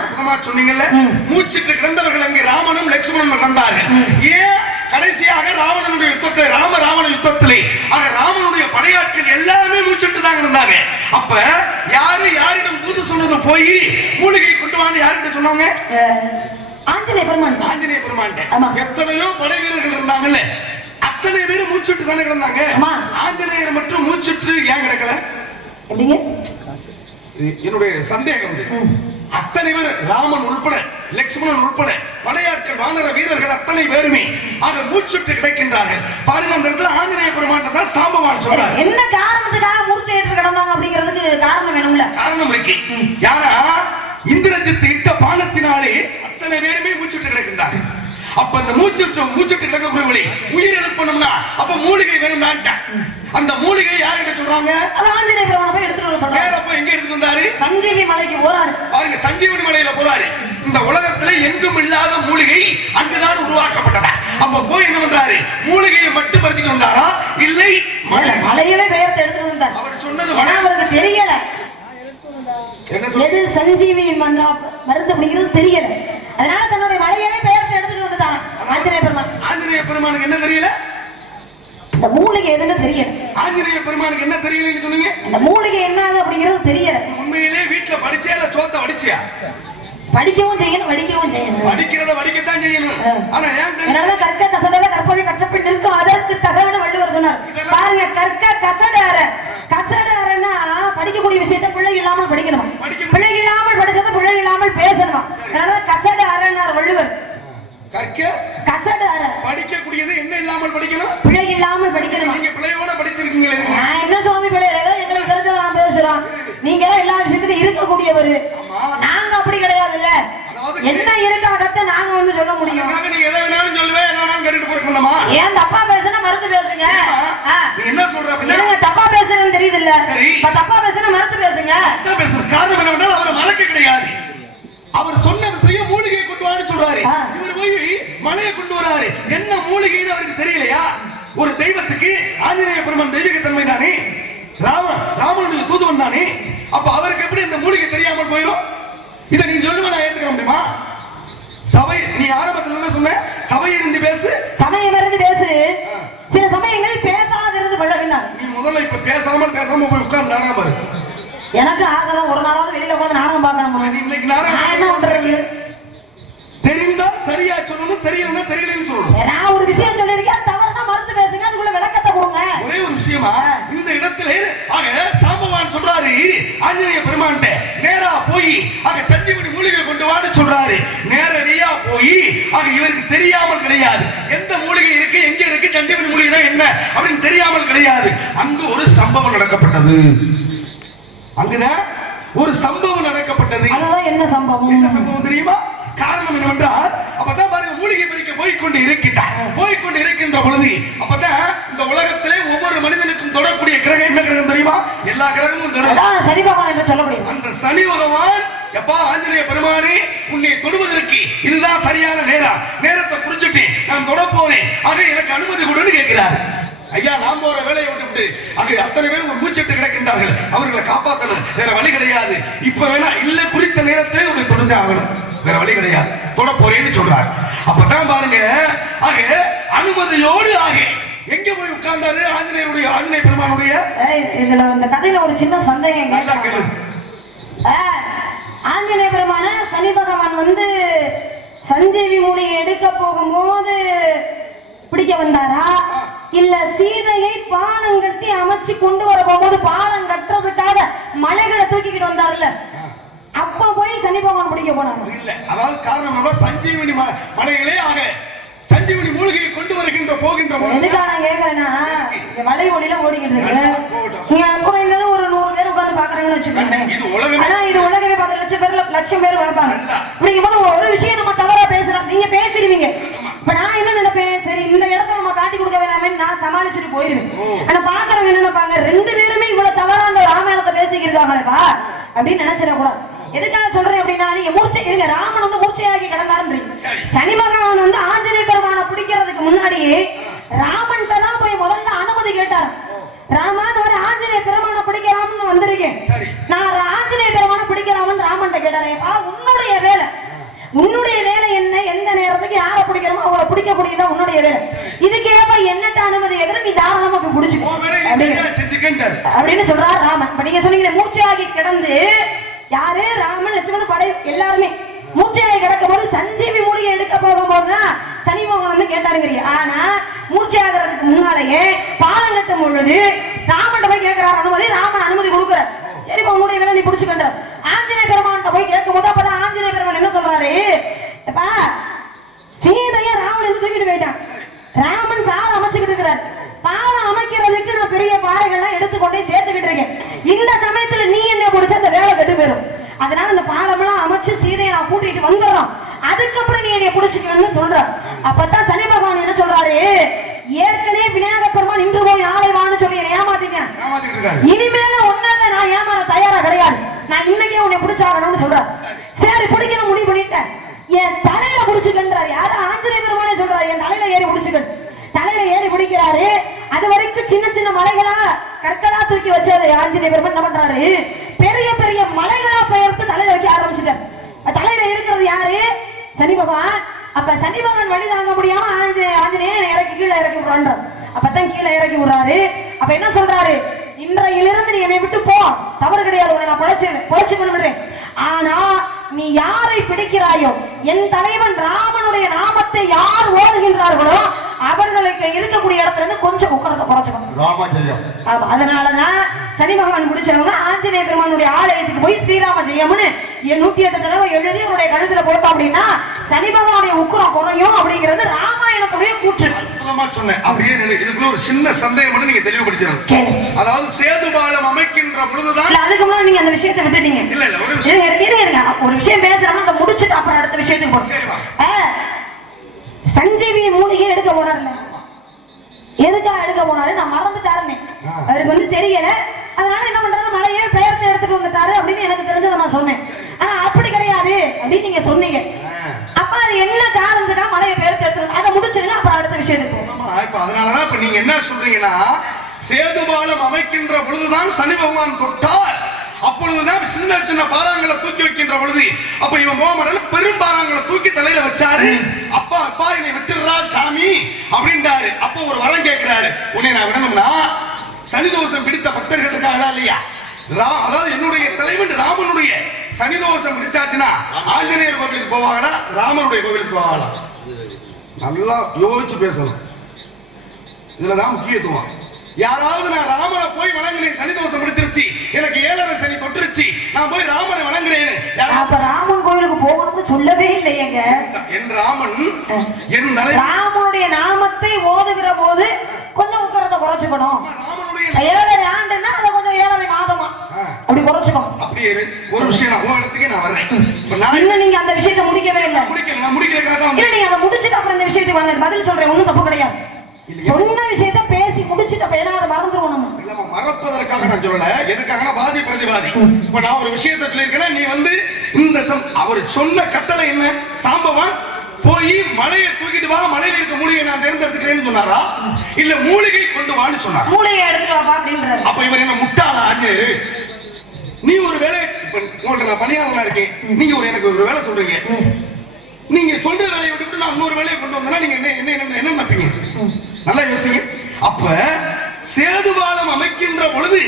அற்புதமா சொன்னீங்கல்ல, மூச்சிட்டு கிடந்தவர்கள் அங்கே ராமனும் லட்சுமணனும் கிடந்தார்கள். ஏன் கடைசியாக ராவணனுடைய யுத்தத்தை ராம யுத்தத்திலே ராமனுடைய படையாட்கள் எல்லாமே மூச்சிட்டு தான் இருந்தாங்க. அப்ப யாரிடம் தூது சொன்னது போய் மூலிகை கொண்டு வந்து யார்கிட்ட சொன்னாங்க, ஆஞ்சநேய பெருமான். எத்தனையோ படை வீரர்கள் இருந்தாங்கல்ல, அத்தனை பேரும் மூச்சுட்டு தானே கிடந்தாங்க. ஆஞ்சநேயர் மட்டும் மூச்சுட்டு ஏன் கிடக்கல, என்னுடைய சந்தேகம். அத்தனை பேர் ராமன் உள்பட லட்சுமணன் உள்பட படையாட்கள் வானர வீரர்கள் அத்தனை பேருமே மூச்சுட்டு கிடைக்கின்றார்கள். பாருங்க, அந்த இடத்துல ஆஞ்சநேய பெருமான் தான் சாம்பவான் சொல்றாரு. என்ன காரணத்துக்காக மூச்சையிட்டு கிடந்தாங்க அப்படிங்கிறதுக்கு காரணம் வேணும்ல, காரணம் இருக்கு. யாரா இந்திரஜித் இட்ட பானத்தினாலே அத்தனை பேருமே மூச்சுட்டு கிடக்கின்றார்கள். அப்ப அந்த மூச்சுட்டு கிடக்கக்கூடிய உயிர் எழுப்பணும்னா அப்ப மூலிகை வேணும்னா அந்த மூலிகை யார்கிட்ட சொல்றாங்க, ஆஞ்சநேய பெருமானை போய் எடுத்துட்டு வர சொல்றாங்க. அப்ப எங்க எடுத்துட்டு வந்தாரு, சஞ்சீவி மலைக்கு போறாரு. பாருங்க, சஞ்சீவி மலையில போறாரு. இந்த உலகத்துல எங்கும் இல்லாத மூலிகை அங்குதான் உருவாக்கப்பட்டதா. அப்ப போய் என்ன பண்றாரு, மூலிகையை மட்டும் பறிச்சுட்டு வந்தாரா, இல்லை மலையவே பெயர்த்து எடுத்துட்டு வந்தார். அவர் சொன்னது அவருக்கு தெரியல எது சஞ்சீவி மருந்து அப்படிங்கிறது தெரியல. அதனால தன்னுடைய மலையவே பெயர்த்து எடுத்துட்டு வந்துட்டாங்க ஆஞ்சநேய பெருமான். ஆஞ்சநேய பெருமானுக்கு என்ன தெரியல, இந்த மூலிகை எதுன்னு தெரியல. ஆஞ்சநேய பெருமானுக்கு என்ன தெரியலன்னு சொன்னீங்க, இந்த மூலிகை என்னது அப்படிங்கிறது தெரியல. உண்மையிலே வீட்டுல படிச்சியா இல்ல சோத்த வடிச்சியா, படிக்கவும் செய்யணும் வடிக்கவும் செய்யணும். படிக்கிறத வடிக்கத்தான் செய்யணும். ஆனா ஏன் கற்க கசடர கற்பவை கற்றப்பின் நிற்கும் அதற்கு தகவல் வள்ளுவர் சொன்னார். பாருங்க, கற்க கசடரன்னா படிக்கக்கூடிய விஷயத்தை பிள்ளை இல்லாமல் படிக்கணும், பிள்ளை இல்லாமல் படிச்சதை பிள்ளை இல்லாமல் பேசணும். அதனால கசட அரன்னார் வள்ளுவர். கசட அற படிக்கக்கூடியது என்ன இல்லாமல் படிக்கணும், பிள்ளை இல்லாமல் படிக்கணும். நீங்க பிள்ளையோட படிச்சிருக்கீங்களே, நான் என்ன சுவாமி பிள்ளை ஏதோ எங்களுக்கு தெரிஞ்சதை நான் பேசுறோம். நீங்க எல்லா விஷயத்திலும் இருக்கக்கூடியவர், நாங்க அப்படி கிடையாதுல்ல. என்ன இருக்கா கத்த நாங்க வந்து சொல்ல முடியும். நீங்க எதை வேணாலும் சொல்லுவேன், எதை வேணாலும் கேட்டுட்டு போறீங்களா. ஏன் தப்பா பேசுனா மறுத்து பேசுங்க. நீ என்ன சொல்ற அப்படின்னா, நீங்க தப்பா பேசுறேன்னு தெரியுது இல்ல, இப்ப தப்பா பேசுனா மறுத்து பேசுங்க. தப்பா பேசுற காரணம் என்னவென்றால் அவர் மறக்க கிடையாது. அவர் சொன்ன விஷயம் மூலிகை கொண்டு வான்னு சொல்றாரு, இவர் போய் மலையை கொண்டு வராரு. என்ன மூலிகைன்னு அவருக்கு தெரியலையா? ஒரு தெய்வத்துக்கு ஆஞ்சநேய பெருமான் தெய்வீக தன்மை தானே, ராமனுடைய தூதுவன் தானே. அப்ப அவருக்கு எப்படி இந்த மூலிகை தெரியாமல் போயிடும்? இதை நீ சொல்லுவ நான் ஏத்துக்க முடியுமா? சபை, நீ ஆரம்பத்தில் என்ன சொன்ன, சபையை இருந்து பேசு, சமயம் இருந்து பேசு. சில சமயங்கள் பேசாதிருந்து பழகினார். நீ முதல்ல இப்ப பேசாம போய் உட்கார்ந்து நாடகம் பாரு. எனக்கு ஆசைதான் ஒரு நாளாவது வெளியில உட்கார்ந்து நாடகம் பார்க்கணும். இன்னைக்கு நாடகம் என்ன பண்றது, தெரிந்தா சரியா சொல்லணும், தெரியலன்னா தெரியலன்னு சொல்லணும். நான் ஒரு விஷயம் சொல்லியிருக்கேன், தவறுனா மறுத்து பேசுங்க, அதுக்குள்ள விளக்கத்தை கொடுங்க. ஒரே ஒரு விஷயமா இந்த இடத்துல சாம்பவான் சொல்றாரு ஆஞ்சநேய பெருமான் நேரா போய் சஞ்சீவனி மூலிகை கொண்டு வான்னு சொல்றாரு. தெரியாமல் கிடையாது. எந்த மூலிகை இருக்கு, எங்க இருக்கு, சஞ்சீவனி மூலிகை என்ன அப்படின்னு தெரியாமல் கிடையாது. அங்கு ஒரு சம்பவம் நடக்கப்பட்டது. அங்குதான் ஒரு சம்பவம் நடக்கப்பட்டது. அதுதான் என்ன சம்பவம்? என்ன சம்பவம் தெரியுமா? காரணம் என்னவென்றால் அப்பதான் பாருங்க, மூலிகை பறிக்க போய்கொண்டு இருக்கின்ற பொழுது அப்பதான் இந்த உலகத்திலே ஒவ்வொரு மனிதனுக்கும் தொடக்கூடிய கிரகம் என்ன கிரகம் தெரியுமா? எல்லா கிரகமும் தொடும். சனி பகவான் என்று சொல்ல முடியும். அந்த சனி பகவான் எப்பா ஆஞ்சநேய பெருமானே உன்னை தொடுவதற்கு இதுதான் சரியான நேரத்தை குறிச்சிட்டு நான் தொட போறேன், ஆக எனக்கு அனுமதி கொடுன்னு கேட்கிறார். ஐயா, நாம் போற வேலையை விட்டுவிட்டு அங்கே அத்தனை பேர் ஒரு மூச்சிட்டு கிடக்கின்றார்கள், அவர்களை காப்பாற்றணும், வேற வழி கிடையாது. இப்ப வேணா இல்ல, குறித்த நேரத்திலே உன்னை தொடுங்க ஆகணும், வேற வழி கிடையாது, தொட போறேன்னு சொல்றார். அப்பதான் பாருங்க, ஆக அனுமதியோடு ஆக எங்க போய் உட்கார்ந்தாரு ஆஞ்சநேய பெருமானுடைய. இதுல இந்த கதையில ஒரு சின்ன சந்தேகம். நல்லா கேளு. ஆஞ்சநேய பெருமான சனி பகவான் வந்து சஞ்சீவி மூலிகை எடுக்க போகும்போது பிடிக்க வந்தாரா, இல்ல சீதையை பாலம் கட்டி அமைச்சு கொண்டு வர போகும்போது பாலம் கட்டுறதுக்காக மலைகளை தூக்கிக்கிட்டு வந்தாருல்ல, அப்ப போய் சனி பகவான் பிடிக்க போனாரு? இல்ல, அதாவது காரணம் சஞ்சீவனி மலைகளே ஆக சஞ்சீவனி மூலிகையை கொண்டு வருகின்ற போகின்ற கேக்குறேன்னா மலை ஒளியில ஓடிக்கிட்டு இருக்கு. குறைந்தது ஒரு 100 பேர் உட்கார்ந்து பாக்குறாங்கன்னு வச்சுக்கோங்க. இது உலகமே 10 லட்சம் பேர் பார்ப்பாங்க. அப்படிங்கும்போது ஒரு விஷயம் நம்ம தவறா பேசுறோம், நீங்க பேசிடுவீங்க. இப்ப நான் என்ன நினைப்பேன், சரி இந்த இடத்த நம்ம காட்டி கொடுக்க வேணாமே, நான் சமாளிச்சுட்டு போயிருவேன். ஆனா பாக்குறவங்க என்ன நினைப்பாங்க, 2 பேருமே இவ்வளவு தவறா அந்த ராமாயணத்தை பேசிக்கிருக்காங்களேப்பா அப்படின்னு நினைச்சிடக்கூடாது. எதுக்காக சொல்றேன் அப்படின்னா, நீங்க மூர்ச்சை இருங்க, ராமன் வந்து மூர்ச்சையாகி கிடந்தாருன்றீங்க. சனி பகவான் வந்து ஆஞ்சநேய பெருமானை பிடிக்கிறதுக்கு முன்னாடியே ராமன் தான் போய் முதல்ல அனுமதி கேட்டார். ராமா, இந்த மாதிரி ஆஞ்சநேய பெருமானை பிடிக்கலாம்னு வந்திருக்கேன், நான் ஆஞ்சநேய பெருமானை பிடிக்கலாம்னு ராமன் கேட்டாரேப்பா, உன்னுடைய வேலை என்ன, எந்த நேரத்துக்கு யாரை பிடிக்கிறோமோ அவளை பிடிக்க முடியுதா உன்னுடைய வேலை, இதுக்கேப்ப என்னட்ட அனுமதி கேட்கிற, நீ தாராளமா போய் பிடிச்சுக்கோ அப்படின்னு சொல்றாரு ராமன். இப்ப நீங்க சொன்னீங்களே மூர்ச்சையாகி கிடந்து, யாரு? ராமன், லட்சுமணன், படை எல்லாருமே மூர்ச்சையாகி கிடக்கும் போது சஞ்சீவி மூலிகை எடுக்க போகும்போதுதான் சனி பகவான் வந்து கேட்டாருங்கிறீங்க. ஆனா மூர்ச்சையாகிறதுக்கு முன்னாலேயே பாலம் கட்டும் பொழுது ராமன் போய் கேட்கிறார் அனுமதி, ராமன் அனுமதி கொடுக்கிறார். சரிப்பா, உன்னுடைய வேலை நீ பிடிச்சுக்கின்றார். ஆஞ்சநேய பெருமான் போய் கேட்கும் போது அப்பதான் ஆஞ்சநேய பெருமான் என்ன சொல்றாரு, சீதைய ராமன் வந்து தூக்கிட்டு போயிட்டான், ராமன் பாலம் அமைச்சுக்கிட்டு இருக்கிறார், பாலம் அமைக்கிறதுக்கு நான் பெரிய பாறைகள்லாம் எடுத்துக்கொண்டே சேர்த்துக்கிட்டு இருக்கேன், இந்த சமயத்துல நீ என்ன பிடிச்ச அந்த வேலை கெட்டு போயிடும், அதனால அந்த பாலம் எல்லாம் அமைச்சு சீதையை நான் கூட்டிட்டு வந்துடுறோம், அதுக்கப்புறம் நீ என்னை பிடிச்சிக்கணும்னு சொல்ற. அப்பதான் சனி பகவான் என்ன சொல்றாரு, ஏற்கனவே விநாயக பெருமான் இன்று போய் நாளை வான்னு சொல்லி ஏமாத்தீங்க, இனிமேல ஒன்னத நான் ஏமாற தயாரா கிடையாது, நான் இன்னைக்கே உன்னை பிடிச்சாகணும்னு சொல்றேன். சரி, பிடிக்கணும் முடிவு பண்ணிட்டேன், என் தலையில பிடிச்சுக்கின்றாரு. யாரும் ஆஞ்சநேய பெருமானே சொல்றாரு, என் தலையில ஏறி பிடிச்சுக்கணும். தலையில ஏறி பிடிக்கிறாரு. அது வரைக்கும் சின்ன சின்ன மலைகளா கற்களா தூக்கி வச்சாரு ஆஞ்சநேய பெருமான். என்ன பண்றாரு, பெரிய பெரிய மலைகளா பெயர்த்து தலையில வைக்க ஆரம்பிச்சுட்டார். தலையில இருக்கிறது யாரு? சனி பகவான். அப்ப சனி பகவான் வழி தாங்க முடியாம ஆஞ்சநேயன் இறக்கி கீழே இறக்கி விடுறான். அப்பதான் கீழே இறக்கி விடுறாரு. அப்ப என்ன சொல்றாரு, இன்றையிலிருந்து நீ என்னை விட்டு போ, தவறு கிடையாது, உன்னை நான் பொழைச்சு கொள்கிறேன். ஆனா நீ யாரை பிடிக்கிறாயோ, என் தலைவன் ராமனுடைய நாமத்தை யார் ஓடுகின்றார்களோ அவர்களுக்கு இருக்கக்கூடிய இடத்துல இருந்து கொஞ்சம் உக்கரத்தை குறைச்சுக்கணும். அதனாலதான் சனி பகவான் பிடிச்சவங்க ஆஞ்சநேய பெருமானுடைய ஆலயத்துக்கு போய் ஸ்ரீராம ஜெயம்னு 108 தடவை எழுதி அவருடைய கழுத்துல போட்டோம் அப்படின்னா சனி பகவானுடைய உக்கரம் குறையும் அப்படிங்கிறது ராமாயணத்துடைய கூற்று. சொன்னேன். அப்படியே இதுக்குள்ள ஒரு சின்ன சந்தேகம் மட்டும் நீங்க தெளிவுபடுத்திடணும். அதாவது சேது பாலம் அமைக்கின்ற பொழுதுதான், அதுக்கு முன்னாடி நீங்க அந்த விஷயத்தை விட்டுட்டீங்க. இல்ல இல்ல, ஒரு விஷயம் பேசுறோம்னா அதை முடிச்சுட்டு அப்புறம் அடுத்த விஷயத்துக்கு போறோம். சஞ்சீவி மூலிகை எடுக்க போனார்ல, எதுக்காக எடுக்க போனாரு நான் மறந்துட்டாருன்னு அவருக்கு வந்து தெரியல. அதனால என்ன பண்றாரு, மலையே பெயர்த்து எடுத்துட்டு வந்துட்டாரு அப்படின்னு எனக்கு தெரிஞ்சதை நான் சொன்னேன். ஆனா அப்படி கிடையாது அப்படின்னு நீங்க சொன்னீங்க. அப்ப அது என்ன காரணத்துக்காக மலையை பெயர்த்து எடுத்துட்டு அதை முடிச்சிருங்க, அப்புறம் அடுத்த விஷயத்துக்கு போறோம். அதனாலதான் இப்ப நீங்க என்ன சொல்றீங்கன்னா, சேது பாலம் அமைக்கின்ற பொழுதுதான் சனி பகவான் தொட்டார். அப்பொழுதுதான் சின்ன சின்ன பாறாங்களை தூக்கி வைக்கின்ற பொழுது அப்ப இவன் போக பெரும் பாறாங்களை தூக்கி தலையில வச்சாரு. அப்பா அப்பா என்னை விட்டுறா சாமி அப்படின்றாரு. அப்ப ஒரு வரம் கேட்கிறாரு, உன்னை நான் விடணும்னா சனி தோஷம் பிடித்த பக்தர்கள் இருக்காங்களா இல்லையா, அதாவது என்னுடைய தலைவன் ராமனுடைய சனி தோஷம் பிடிச்சாச்சுன்னா ஆஞ்சநேயர் கோவிலுக்கு போவாங்களா, ராமனுடைய கோவிலுக்கு போவாங்களா? நல்லா யோசிச்சு பேசணும். இதுலதான் முக்கியத்துவம். யாராவது நான் ராமனை போய் வணங்குறேன், சனி தோஷம் முடிச்சிருச்சு, எனக்கு 7.5 சனி தொட்டுருச்சு, நான் போய் ராமனை வணங்குறேன். அப்ப ராமன் கோயிலுக்கு போகணும்னு சொல்லவே இல்லையேங்க. என் ராமன் என் ராமனுடைய நாமத்தை ஓதுகிற போது கொஞ்சம் உக்கரத்தை குறைச்சுக்கணும். 7.5 ஆண்டுன்னா அதை கொஞ்சம் 7.5 மாதமா அப்படி குறைச்சுக்கணும். அப்படி ஒரு விஷயம் நான் உலகத்துக்கே நான் வர்றேன். இன்னும் நீங்க அந்த விஷயத்தை முடிக்கவே இல்லை. நான் முடிக்கிறதுக்காக தான் நீங்க அதை முடிச்சுட்டு அப்புறம் இந்த விஷயத்துக்கு வாங்க. பதில் சொல்றேன், ஒன்றும் தப்பு கிடையாது. சொன்ன விஷயத்த பேசி முடிச்சுட்டு அப்ப ஏன்னா அதை மறந்துருவோம். நம்ம இல்ல மறப்பதற்காக நான் சொல்லல, எதுக்காகனா வாதி பிரதிவாதி. இப்ப நான் ஒரு விஷயத்தை சொல்லியிருக்கேன், நீ வந்து இந்த அவர் சொன்ன கட்டளை என்ன? சாம்பவான் போய் மலையை தூக்கிட்டு வா, மலையில இருக்க மூலிகை நான் தேர்ந்தெடுத்துக்கிறேன்னு சொன்னாரா, இல்ல மூலிகை கொண்டு வான்னு சொன்னாரா? மூலிகை எடுத்துட்டு வா அப்படின்றாரு. அப்ப இவர் என்ன முட்டாளா? ஆஞ்சநேயரு, நீ ஒரு வேலை, உங்கள்ட்ட நான் பணியாளனா இருக்கேன், நீங்க எனக்கு ஒரு வேலை சொல்றீங்க, நீங்க சொல்ற வேலையை விட்டுவிட்டு நான் இன்னொரு வேலையை கொண்டு வந்தேன்னா நீங்க என்ன நினைப்பீங்க? நல்லா யோசிங்க. அப்ப சேதுபாலம் அமைக்கின்ற பொழுது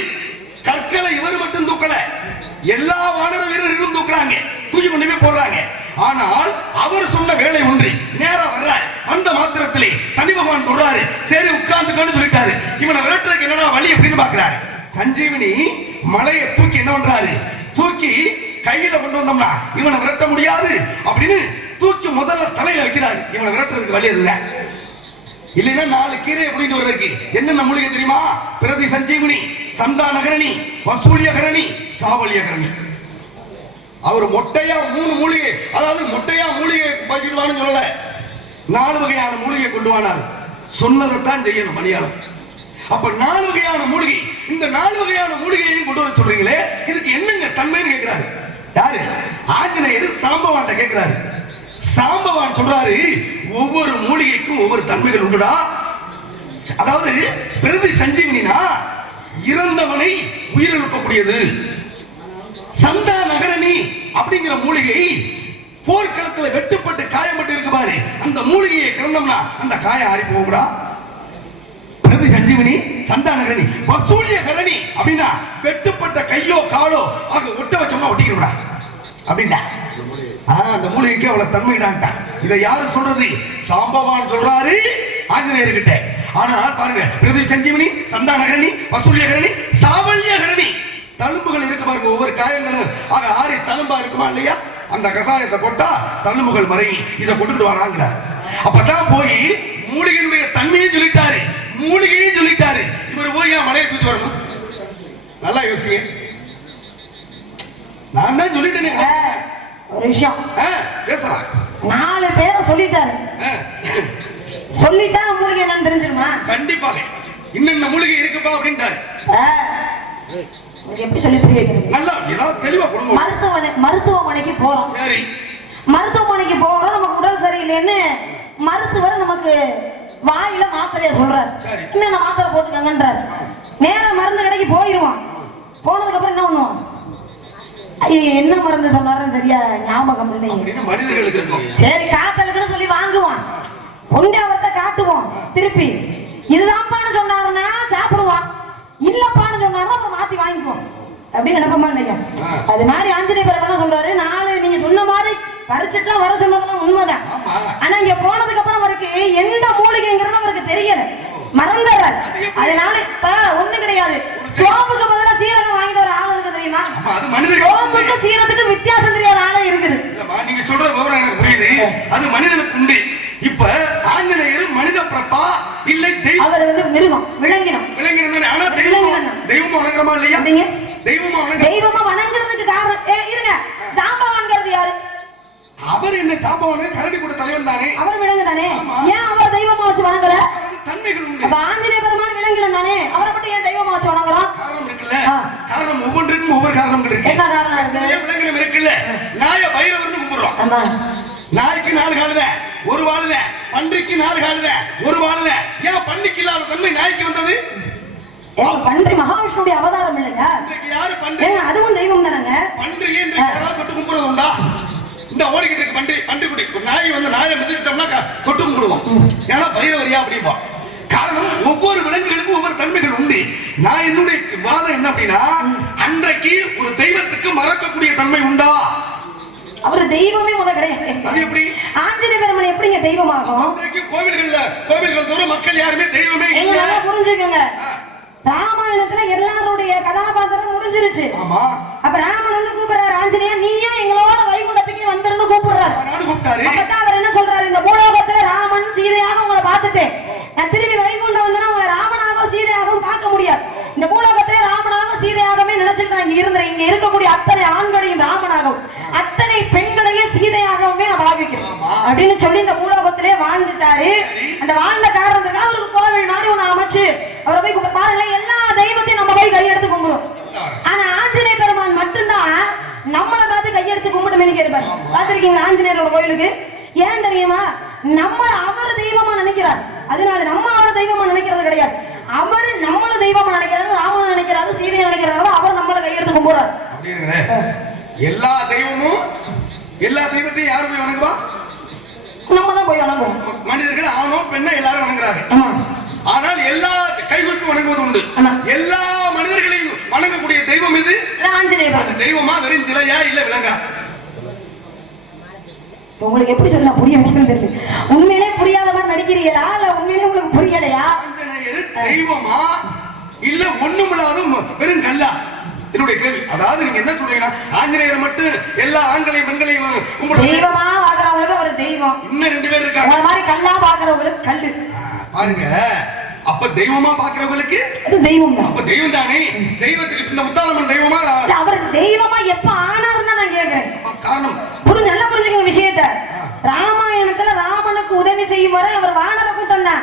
கற்களை இவர் மட்டும் தூக்கல, எல்லா வானர வீரர்களும் தூக்குறாங்க, தூக்கி கொண்டு போய் போடுறாங்க. ஆனால் அவர் சொன்ன வேலை ஒன்று, நேரா வர்றாரு, அந்த மாத்திரத்திலே சனி பகவான் சொல்றாரு, சரி உட்கார்ந்துக்கன்னு சொல்லிட்டாரு. இவனை விரட்டுறதுக்கு என்னடா வழி அப்படின்னு பாக்குறாரு. சஞ்சீவினி மலையை தூக்கி என்ன பண்றாரு, தூக்கி கையில கொண்டு வந்தோம்னா இவனை விரட்ட முடியாது அப்படின்னு தூக்கி முதல்ல தலையில வைக்கிறாரு. இவனை விரட்டுறதுக்கு வழி இல்லை, இல்லைன்னா 4 கீரை அப்படின்னு வர்றதுக்கு என்னென்ன மூலிகை தெரியுமா? பிரதி சஞ்சீவினி, சந்தானகரணி, வசூலியகரணி, சாவலியகரணி. அவர் மொட்டையா 3 மூலிகை, அதாவது மொட்டையா மூலிகை பகிடுவான்னு சொல்லல, 4 வகையான மூலிகை கொண்டு வானார். சொன்னதைத்தான் செய்யணும் மணியாளம். அப்ப 4 வகையான மூலிகை, இந்த 4 வகையான மூலிகையையும் கொண்டு வர சொல்றீங்களே, இதுக்கு என்னங்க தன்மைன்னு கேட்கிறாரு. யாரு? ஆஞ்சநேயர் சாம்பவான்ட்ட கேட்கிறாரு. சாம்பவான் சொல்றாரு, ஒவ்வொரு மூலிகைக்கும் ஒவ்வொரு தன்மைகள் உண்டுடா. அதாவது பிரதி சஞ்சீவினா இறந்தவனை உயிரிழப்பக்கூடியது. சந்தா நகரணி அப்படிங்கிற மூலிகை போர்க்களத்துல வெட்டுப்பட்டு காயப்பட்டு இருக்கு பாரு, அந்த மூலிகையை கிடந்தோம்னா அந்த காயம் ஆறி போகும்டா. பிரதி சஞ்சீவினி, சந்தானகரணி. வசூலியகரணி அப்படின்னா வெட்டுப்பட்ட கையோ காலோ ஆக ஒட்ட வச்சோம்னா ஒட்டிக்கிறா அப்படின்னா அந்த மூலிகைக்கு அவ்வளவு தன்மைடான்ட்டான். இதை யாரு சொல்றது? சாம்பவான் சொல்றாரு ஆஞ்சநேயர்கிட்ட. ஆனால் பாருங்க, பிரதி சஞ்சீவினி, சந்தானகரணி, வசூலியகரணி, சாவல்யகரணி. தழும்புகள் இருக்கு பாருங்க, ஒவ்வொரு காயங்களும் ஆக ஆறி தழும்பா இருக்குமா இல்லையா? அந்த கசாயத்தை போட்டா தழும்புகள் மறையும், இதை கொண்டுட்டு வராங்க. அப்பதான் போய் மூலிகையினுடைய தன்மையும் சொல்லிட்டாரு, மூலிகையும் சொல்லிட்டாரு. இவர் போய் ஏன் மலையை தூக்கி வரணும்? நல்லா யோசிங்க. நான் தான் சொல்லிட்டேன் ஒரு விஷயம் பேசலாம். 4 பேரை சொல்லிட்டாரு, சொல்லிட்டா மூலிகை என்னன்னு தெரிஞ்சிருமா? கண்டிப்பாக இன்னென்ன மூலிகை இருக்குப்பா அப்படின்ட்டாரு. எப்படி சொல்லி புரிய வைக்கிறது? நல்லா ஏதாவது தெளிவா கொடுங்க. மருத்துவமனைக்கு போறோம். சரி, மருத்துவமனைக்கு போறோம், நமக்கு உடல் சரியில்லைன்னு மருத்துவர் நமக்கு வாயில மாத்திரைய சொல்றாரு, என்னென்ன மாத்திரை போட்டுக்கங்கன்றாரு. நேரம் மருந்து கடைக்கு போயிடுவான். போனதுக்கு அப்புறம் என்ன பண்ணுவான்? என்ன மருந்து சொன்னாருன்னு சரியா ஞாபகம் இல்லைங்க. மனிதர்களுக்கு இருக்கும். சரி, காய்ச்சலுக்குன்னு சொல்லி வாங்குவான், கொண்டு அவர்கிட்ட காட்டுவோம். திருப்பி இதுதான்ப்பான்னு சொன்னாருன்னா சாப்பிடுவான், இல்லப்பான்னு சொன்னாருன்னா அப்புறம் மாத்தி வாங்கிக்குவோம். அப்படின்னு நினைப்பமா இல்லையா? அது மாதிரி ஆஞ்சநேய பெருமாள் சொல்றாரு, 4 நீங்க சொன்ன மாதிரி பறிச்சுட்டுலாம் வர சொன்னதெல்லாம் உண்மைதான். ஆனா இங்க போனதுக்கு அப்புறம் அவருக்கு எந்த மூலிகைங்கிறது அவருக்கு தெரியல, மறந்துடுறாரு. அதனால இப்ப ஒண்ணு கிடையாது, சோம்புக்கு பதிலா சீரகம் வாங்கிட்டு வர ஆள் இருக்கு தெரியுமா? சோம்புக்கு சீரகத்துக்கு வித்தியாசம் தெரியாத ஆளே இருக்குது. நீங்க சொல்ற விவரம் எனக்கு புரியுது, அது மனிதனுக்கு உண்டு. இப்ப ஆஞ்சநேயர் மனித பிரபா இல்லை, அவர் வந்து மிருகம், விலங்கினம். விலங்கினம் தானே. ஆனா தெய்வமா வணங்குறமா இல்லையா? தெய்வமா வணங்குறதுக்கு காரணம் இருங்க, சாம்பவான்ங்கிறது யாரு? அவர் என்ன சாம்பவான்? கரடி கூட தலைவன் தானே, அவர் விலங்கு தானே. ஏன் அவர் தெய்வமா வச்சு வணங்கல? தன்மைகள் உண்டு. அப்ப ஆஞ்சநேய பெருமாள் விலங்கினம் தானே, அவரை மட்டும் ஏன் தெய்வமா வச்சு வணங்குறோம்? காரணம் இருக்குல்ல, காரணம் ஒவ்வொன்றுக்கும் ஒவ்வொரு காரணங்கள் இருக்கு. என்ன காரணம் இருக்கு? விலங்கினம் இருக்குல்ல, நாய பைரவர்னு கும்பிடுறோம். நாய்க்கு 4 காலுத, ஒரு வாழுத. பன்றிக்கு 4 காலுத, ஒரு வாழுத. ஏன் பன்றிக்கு இல்லாத தன்மை நாய்க்கு வந்தது? பன்றி மகாவிஷ்ணுடைய அவதாரம் இல்லையா? யாரு பன்றி? அதுவும் தெய்வம் தானங்க. பன்றி என்று யாராவது தொட்டு கும்பிடுறது உண்டா? இந்த ஓடிக்கிட்டு இருக்கு பன்றி, பன்றி குட்டி. ஒரு நாய் வந்து நாயை மிதிச்சிட்டோம்னா தொட்டு கும்பிடுவோம், ஏன்னா பைரவரியா அப்படிம்பா. காரணம், ஒவ்வொரு விலங்குகளுக்கும் ஒவ்வொரு தன்மைகள் உண்டு. நான் என்னுடைய வாதம் என்ன அப்படின்னா, அன்றைக்கு ஒரு தெய்வத்துக்கு மறக்கக்கூடிய தன்மை உண்டா? அவர் தெய்வமே முத கிடையாது. அது எப்படி? ஆஞ்சநேய பெருமான் எப்படிங்க தெய்வமாகும்? கோவில்கள் தோறும் மக்கள் யாருமே தெய்வமே இல்ல. புரிஞ்சுக்கங்க, ராமாயணத்துல எல்லாருடைய கதாபாத்திரம் முடிஞ்சிருச்சு. ஆமா. அப்ப ராமன் வந்து கூப்பிடுறாரு, ஆஞ்சநேயா நீயும் எங்களோட வைகுண்டத்துக்கு வந்துருன்னு கூப்பிடுறாரு. அப்பதான் அவர் என்ன சொல்றாரு, இந்த பூலோகத்துல ராமன் சீதையாக உங்களை பார்த்துட்டேன், நான் திரும்பி வைகுண்டம் வந்து உங்களை ராமனாகவும் சீதையாகவும் பார்க்க முடியாது. இந்த பூலோகத்தை ராமனாக சீதையாகவே நினைச்சுட்டு நான் இங்க இங்க இருக்கக்கூடிய அத்தனை ஆண்களையும் ராமனாகவும் அத்தனை பெண்களையும் சீதையாகவுமே நான் பாவிக்கிறேன் அப்படின்னு சொல்லி இந்த பூலோகத்திலே வாழ்ந்துட்டாரு. அந்த வாழ்ந்த காரணத்துக்காக அவருக்கு கோவில் மாதிரி ஒண்ணு அமைச்சு அவரை போய் பாருங்க, எல்லா தெய்வத்தையும் நம்ம போய் கையெடுத்து கும்பிடுவோம். ஆனா ஆஞ்சநேய பெருமான் மட்டும்தான் நம்மளை பார்த்து கையெடுத்து கும்பிட்டு இருப்பாரு. பார்த்திருக்கீங்க ஆஞ்சநேயரோட கோயிலுக்கு? ஏன் தெரியுமா? நம்ம அவர் தெய்வமா நினைக்கிறார், அதனால நம்ம அவர் தெய்வமா நினைக்கிறது கிடையாது. அவர் நம்மள தெய்வமா நினைக்கிறாரு, ராமன் நினைக்கிறாரு, சீதையை நினைக்கிறாரு, அவர் நம்மள கையெடுத்து கும்பிடுறாரு. எல்லா தெய்வமும் எல்லா தெய்வத்தையும் யாரு போய் வணங்குவா? நம்ம தான் போய் வணங்குவோம். மனிதர்கள் ஆணோ பெண்ணோ எல்லாரும் வணங்குறாங்க. ஆனால் எல்லா கைகொட்டு வணங்குவது உண்டு. எல்லா மனிதர்களையும் வணங்கக்கூடிய தெய்வம் இது ஆஞ்சநேயர். தெய்வமா வெறும் சிலையா இல்ல விலங்கா? உங்களுக்கு எப்படி சொல்ல புரிய வைக்கிறது தெரியல. உண்மையிலே புரியாத மாதிரி நடிக்கிறீங்களா இல்ல உண்மையிலே உங்களுக்கு புரியலையா? ஆஞ்சநேயர் தெய்வமா இல்ல ஒண்ணுமில்லாத வெறும் கல்லா? என்னுடைய கேள்வி. அதாவது நீங்க என்ன சொல்றீங்கன்னா ஆஞ்சநேயர் மட்டும் எல்லா ஆண்களையும் பெண்களையும் கும்பிடுறது தெய்வமா பாக்குறவங்களுக்கு ஒரு தெய்வம், இன்னும் 2 பேர் இருக்காங்க அந்த மாதிரி கல்லா பாக்குறவங்களுக்கு கல்லு. பாருங்க, அப்ப தெய்வமா பாக்குறவங்களுக்கு அது தெய்வம் தான். அப்ப தெய்வம் தானே. தெய்வத்துக்கு இந்த முத்தாளம்மன் தெய்வமா? அவர் தெய்வமா எப்ப ஆனாருன்னு நான் கேக்குறேன். காரணம் புரிஞ்சு நல்லா புரிஞ்சுக்கங்க விஷயத்தை. ராமாயணத்துல ராமனுக்கு உதவி செய்யும் வரை அவர் வானர கூட்டம் தான்,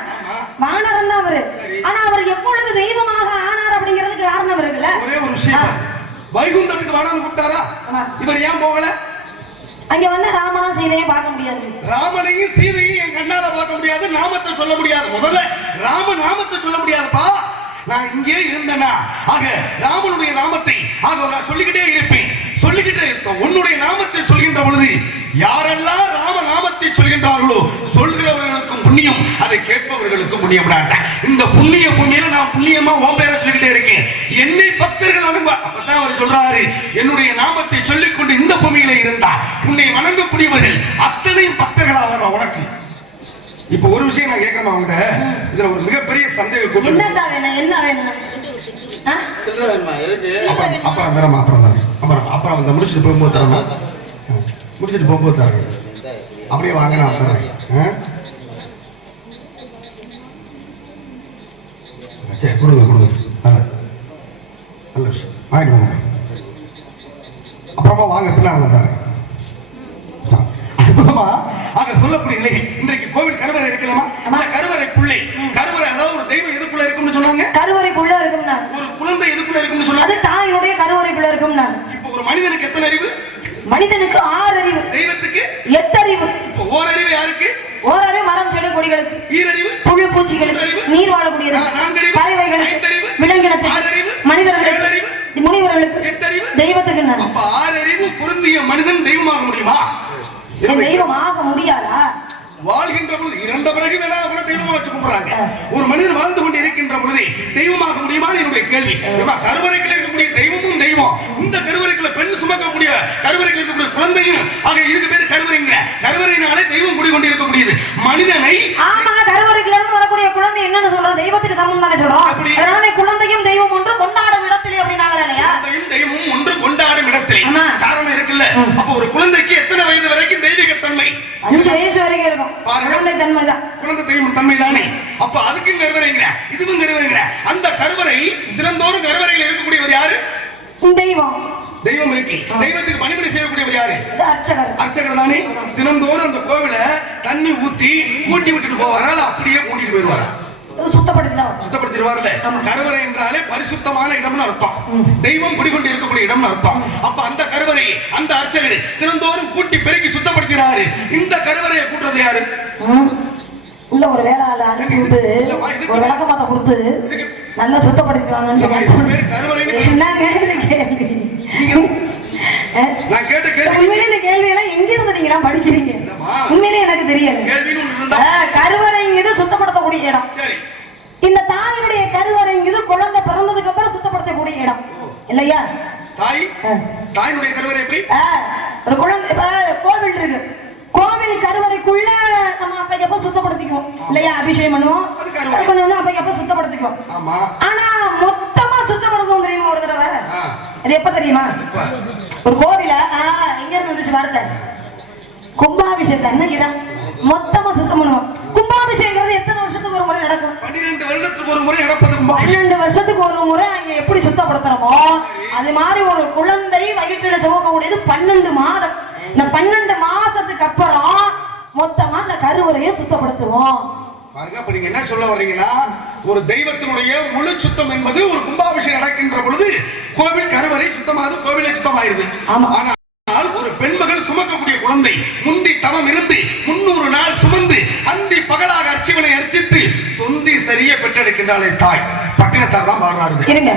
வானரம் தான் அவரு. ஆனா அவர் எப்பொழுது தெய்வமாக ஆனார் அப்படிங்கிறதுக்கு காரணம் இருக்குல்ல. ஒரே ஒரு விஷயம், வைகுண்டத்துக்கு வானரம் கூப்பிட்டாரா? இவர் ஏன் போகல? அங்க வந்து ராமனும் சீதையும் பார்க்க முடியாது. ராமனையும் சீதையும் என் கண்ணால பார்க்க முடியாது, நாமத்தை சொல்ல முடியாது. முதல்ல ராம நாமத்தை சொல்ல முடியாதுப்பா. நான் இங்கே இருந்தேனா ஆக ராமனுடைய நாமத்தை ஆக நான் சொல்லிக்கிட்டே இருப்பேன். சொல்லிக்கிட்டே உன்னுடைய நாமத்தை சொல்கின்ற பொழுது யாரெல்லாம் ராம நாமத்தை சொல்கின்றார்களோ சொல்கிறவர்களுக்கும் புண்ணியம், அதை கேட்பவர்களுக்கும் புண்ணியம். இந்த புண்ணிய பூமியில நான் புண்ணியமா உன் பேரை சொல்லிக்கிட்டே இருக்கேன். என்னை பக்தர்கள் வணங்குவா. அப்பதான் அவர் சொல்றாரு, என்னுடைய நாமத்தை சொல்லிக்கொண்டு இந்த பூமியில இருந்தா உன்னை வணங்கக்கூடியவர்கள் அத்தனையும் பக்தர்களாக உனக்கு. இப்ப ஒரு விஷயம் நான் கேட்கிறேன் அவங்க, இதுல ஒரு மிகப்பெரிய சந்தேகம். என்ன வேணும்? அப்புறம் தரமா, அப்புறம் வந்து முடிச்சுட்டு போகும்போது தரமா, முடிச்சுட்டு போகும்போது தரேன். அப்படியே வாங்க, நான் தர்றேன். சரி, கொடுங்க நல்ல விஷயம், வாங்கிட்டு போங்க. அப்புறமா வாங்க, பின்னால தரேன். அற்புதமா ஆக சொல்லக்கூடிய நிலை. இன்றைக்கு கோவில் கருவறை இருக்கலாமா? அந்த கருவறைக்குள்ளே கருவறை, அதாவது ஒரு தெய்வம் எதுக்குள்ள இருக்கும்னு சொன்னாங்க? கருவறைக்குள்ள இருக்கும்னா ஒரு குழந்தை எதுக்குள்ள இருக்கும்னு சொன்னாங்க? அது தாயுடைய கருவறைக்குள்ள இருக்கும்னா. இப்போ ஒரு மனிதனுக்கு எத்தனை அறிவு? மனிதனுக்கு 6 அறிவு, தெய்வத்துக்கு 8 அறிவு. இப்போ ஓரறிவு யாருக்கு? ஓரறிவு மரம் செடி கொடிகளுக்கு, ஈரறிவு புழு பூச்சிகளுக்கு, நீர் வாழக்கூடியது, பறவைகளுக்கு, விலங்கினத்துக்கு, மனிதர்களுக்கு, முனிவர்களுக்கு, 8 அறிவு தெய்வத்துக்கு. அப்ப 6 அறிவு பொருந்திய மனிதன் தெய்வமாக முடியுமா? தெய்வமாக முடியாதா? வாழ்கின்ற பொழுது இறந்த பிறகு வேணா கூட தெய்வமா வச்சு கும்பிடுறாங்க. ஒரு மனிதன் வாழ்ந்து கொண்டு இருக்கின்ற பொழுது தெய்வமாக முடியுமான்னு என்னுடைய கேள்வி. கருவறைக்குள்ள இருக்கக்கூடிய தெய்வமும் தெய்வம், இந்த கருவறைக்குள்ள பெண் சுமக்கக்கூடிய கருவறைக்குள்ள இருக்கக்கூடிய குழந்தையும், ஆக இதுக்கு பேரு கருவறைங்க. கருவறையினாலே தெய்வம் குடிக்கொண்டு இருக்கக்கூடியது மனிதனை. ஆமா, கருவறைக்குள்ள இருந்து வரக்கூடிய குழந்தை என்னன்னு சொல்றோம்? தெய்வத்துக்கு சமம் தானே சொல்றோம். அதனால குழந்தையும் தெய்வம் ஒன்று கொண்டாடும் இடத்திலே அப்படின்னாங்களா இல்லையா? குழந்தையும் தெய்வமும் ஒன்று கொண்டாடும் இடத்திலே. காரணம் இருக்குல்ல. அப்ப ஒரு குழந்தைக்கு எத்தனை வயது வரைக்கும் தெய்வீக தன்மை? 5 வயசு வரைக்கும் இருக்கும். குழந்தை தன்மை தான், குழந்தை தெய்வம் தன்மை தானே. அப்ப அதுக்கும் கருவறைங்கிற, இதுவும் கருவறைங்கிற. அந்த கருவறை தினந்தோறும் கருவறையில் இருக்கக்கூடியவர் யாரு? தெய்வம். தெய்வம் இருக்கு. தெய்வத்துக்கு பணிவிடை செய்யக்கூடியவர் யாரு? அர்ச்சகர். அர்ச்சகர் தானே. தினந்தோறும் அந்த கோவில தண்ணி ஊத்தி கூட்டி விட்டுட்டு போவாரா, அப்படியே கூட்டிட்டு போயிருவாரா? சுத்தப்படுத்திடுவார்ல. கருவறை என்றாலே பரிசுத்தமான இடம்னு அர்த்தம், தெய்வம் குடிகொண்டு இருக்கக்கூடிய இடம்னு அர்த்தம். அப்ப அந்த கருவறை அந்த அர்ச்சகர் தினந்தோறும் கூட்டி பெருக்கி சுத்தப்படுத்தினாரு. இந்த கருவறையை கூட்டுறது யாரு? உள்ள ஒரு வேளாளர் கொடுத்து ஒரு விளக்கமாத்த கொடுத்து நல்லா சுத்தப்படுத்திடுவாங்க. நான் கேட்ட கேள்வி, உண்மையிலே இந்த கேள்வி எல்லாம் எங்க இருந்து நீங்க படிக்கிறீங்க? உண்மையிலே எனக்கு தெரியல. கருவறைங்கிறது சுத்தப்படுத்தக்கூடிய இடம். இந்த தாயுடைய கருவறைங்கிறது குழந்தை பிறந்ததுக்கு அப்புறம் சுத்தப்படுத்தக்கூடிய இடம் இல்லையா? தாயுடைய கருவறை எப்படி? ஒரு குழந்தை கோவில் இருக்கு, கோவில் கருவறைக்குள்ள நம்ம அப்பைக்கு அப்ப சுத்தப்படுத்திக்குவோம் இல்லையா? அபிஷேகம் பண்ணுவோம், கொஞ்சம் கொஞ்சம் அப்பைக்கு அப்ப சுத்தப்படுத்திக்குவோம். ஆனா மொத்தமா சுத்தப்படுத்துவோம் தெரியுமா ஒரு தடவை? அது எப்ப தெரியுமா? ஒரு கோவில எங்க இருந்து வந்துச்சு வார்த்தை? கும்பாபிஷேகம் அன்னைக்குதான் மொத்தமா சுத்தம் பண்ணுவோம். கும்பாபிஷேகம் எத்தனை வருஷத்துக்கு ஒரு முறை நடக்கும்? 12 வருடத்துக்கு ஒரு முறை நடப்பது. 12 வருஷத்துக்கு ஒரு முறை அங்க எப்படி சுத்தப்படுத்துறோமோ அது மாதிரி ஒரு குழந்தை வயிற்றுல சுமக்கக்கூடியது 12 மாதம். இந்த 12 மாசத்துக்கு அப்புறம் மொத்தமா இந்த கருவறையை சுத்தப்படுத்துவோம். பாருங்க, அப்ப நீங்க என்ன சொல்ல வர்றீங்கன்னா, ஒரு தெய்வத்தினுடைய முழு சுத்தம் என்பது ஒரு கும்பாபிஷேகம் நடக்கின்ற பொழுது கோவில் கருவறை சுத்தமாகுது, கோவிலை சுத்தமாயிருது. ஆனால் ஒரு பெண்மகள் சுமக்கக்கூடிய குழந்தை முந்தி தவம் இருந்து 300 நாள் சுமந்து அந்தி பகலாக அர்ச்சிவனை அர்ச்சித்து தொந்தி சரிய பெற்றெடுக்கின்றாளே தாய். பட்டினத்தார் தான் பாடுறாரு. இருங்க,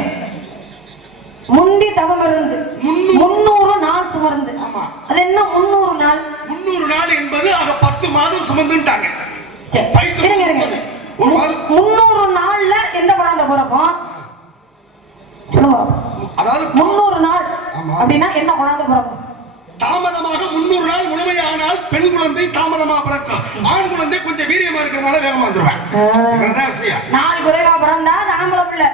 முந்தி தவம் இருந்து 300 நாள் சுமர்ந்து. அது என்ன 300 நாள்? 300 நாள் என்பது ஆக 10 மாதம் சுமந்துட்டாங்க. 300 நாள்ல எந்த குழந்தை பிறக்கும் சொல்லுங்க? அதாவது 300 நாள் அப்படின்னா என்ன குழந்தை பிறக்கும்? தாமதமாக 300 நாள் முழுமையானால் பெண் குழந்தை தாமதமா பிறக்கும். ஆண் குழந்தை கொஞ்சம் வீரியமா இருக்கிறதுனால வேகமா வந்துருவேன். நாள் குறைவா பிறந்தா ஆம்பளை பிள்ளை,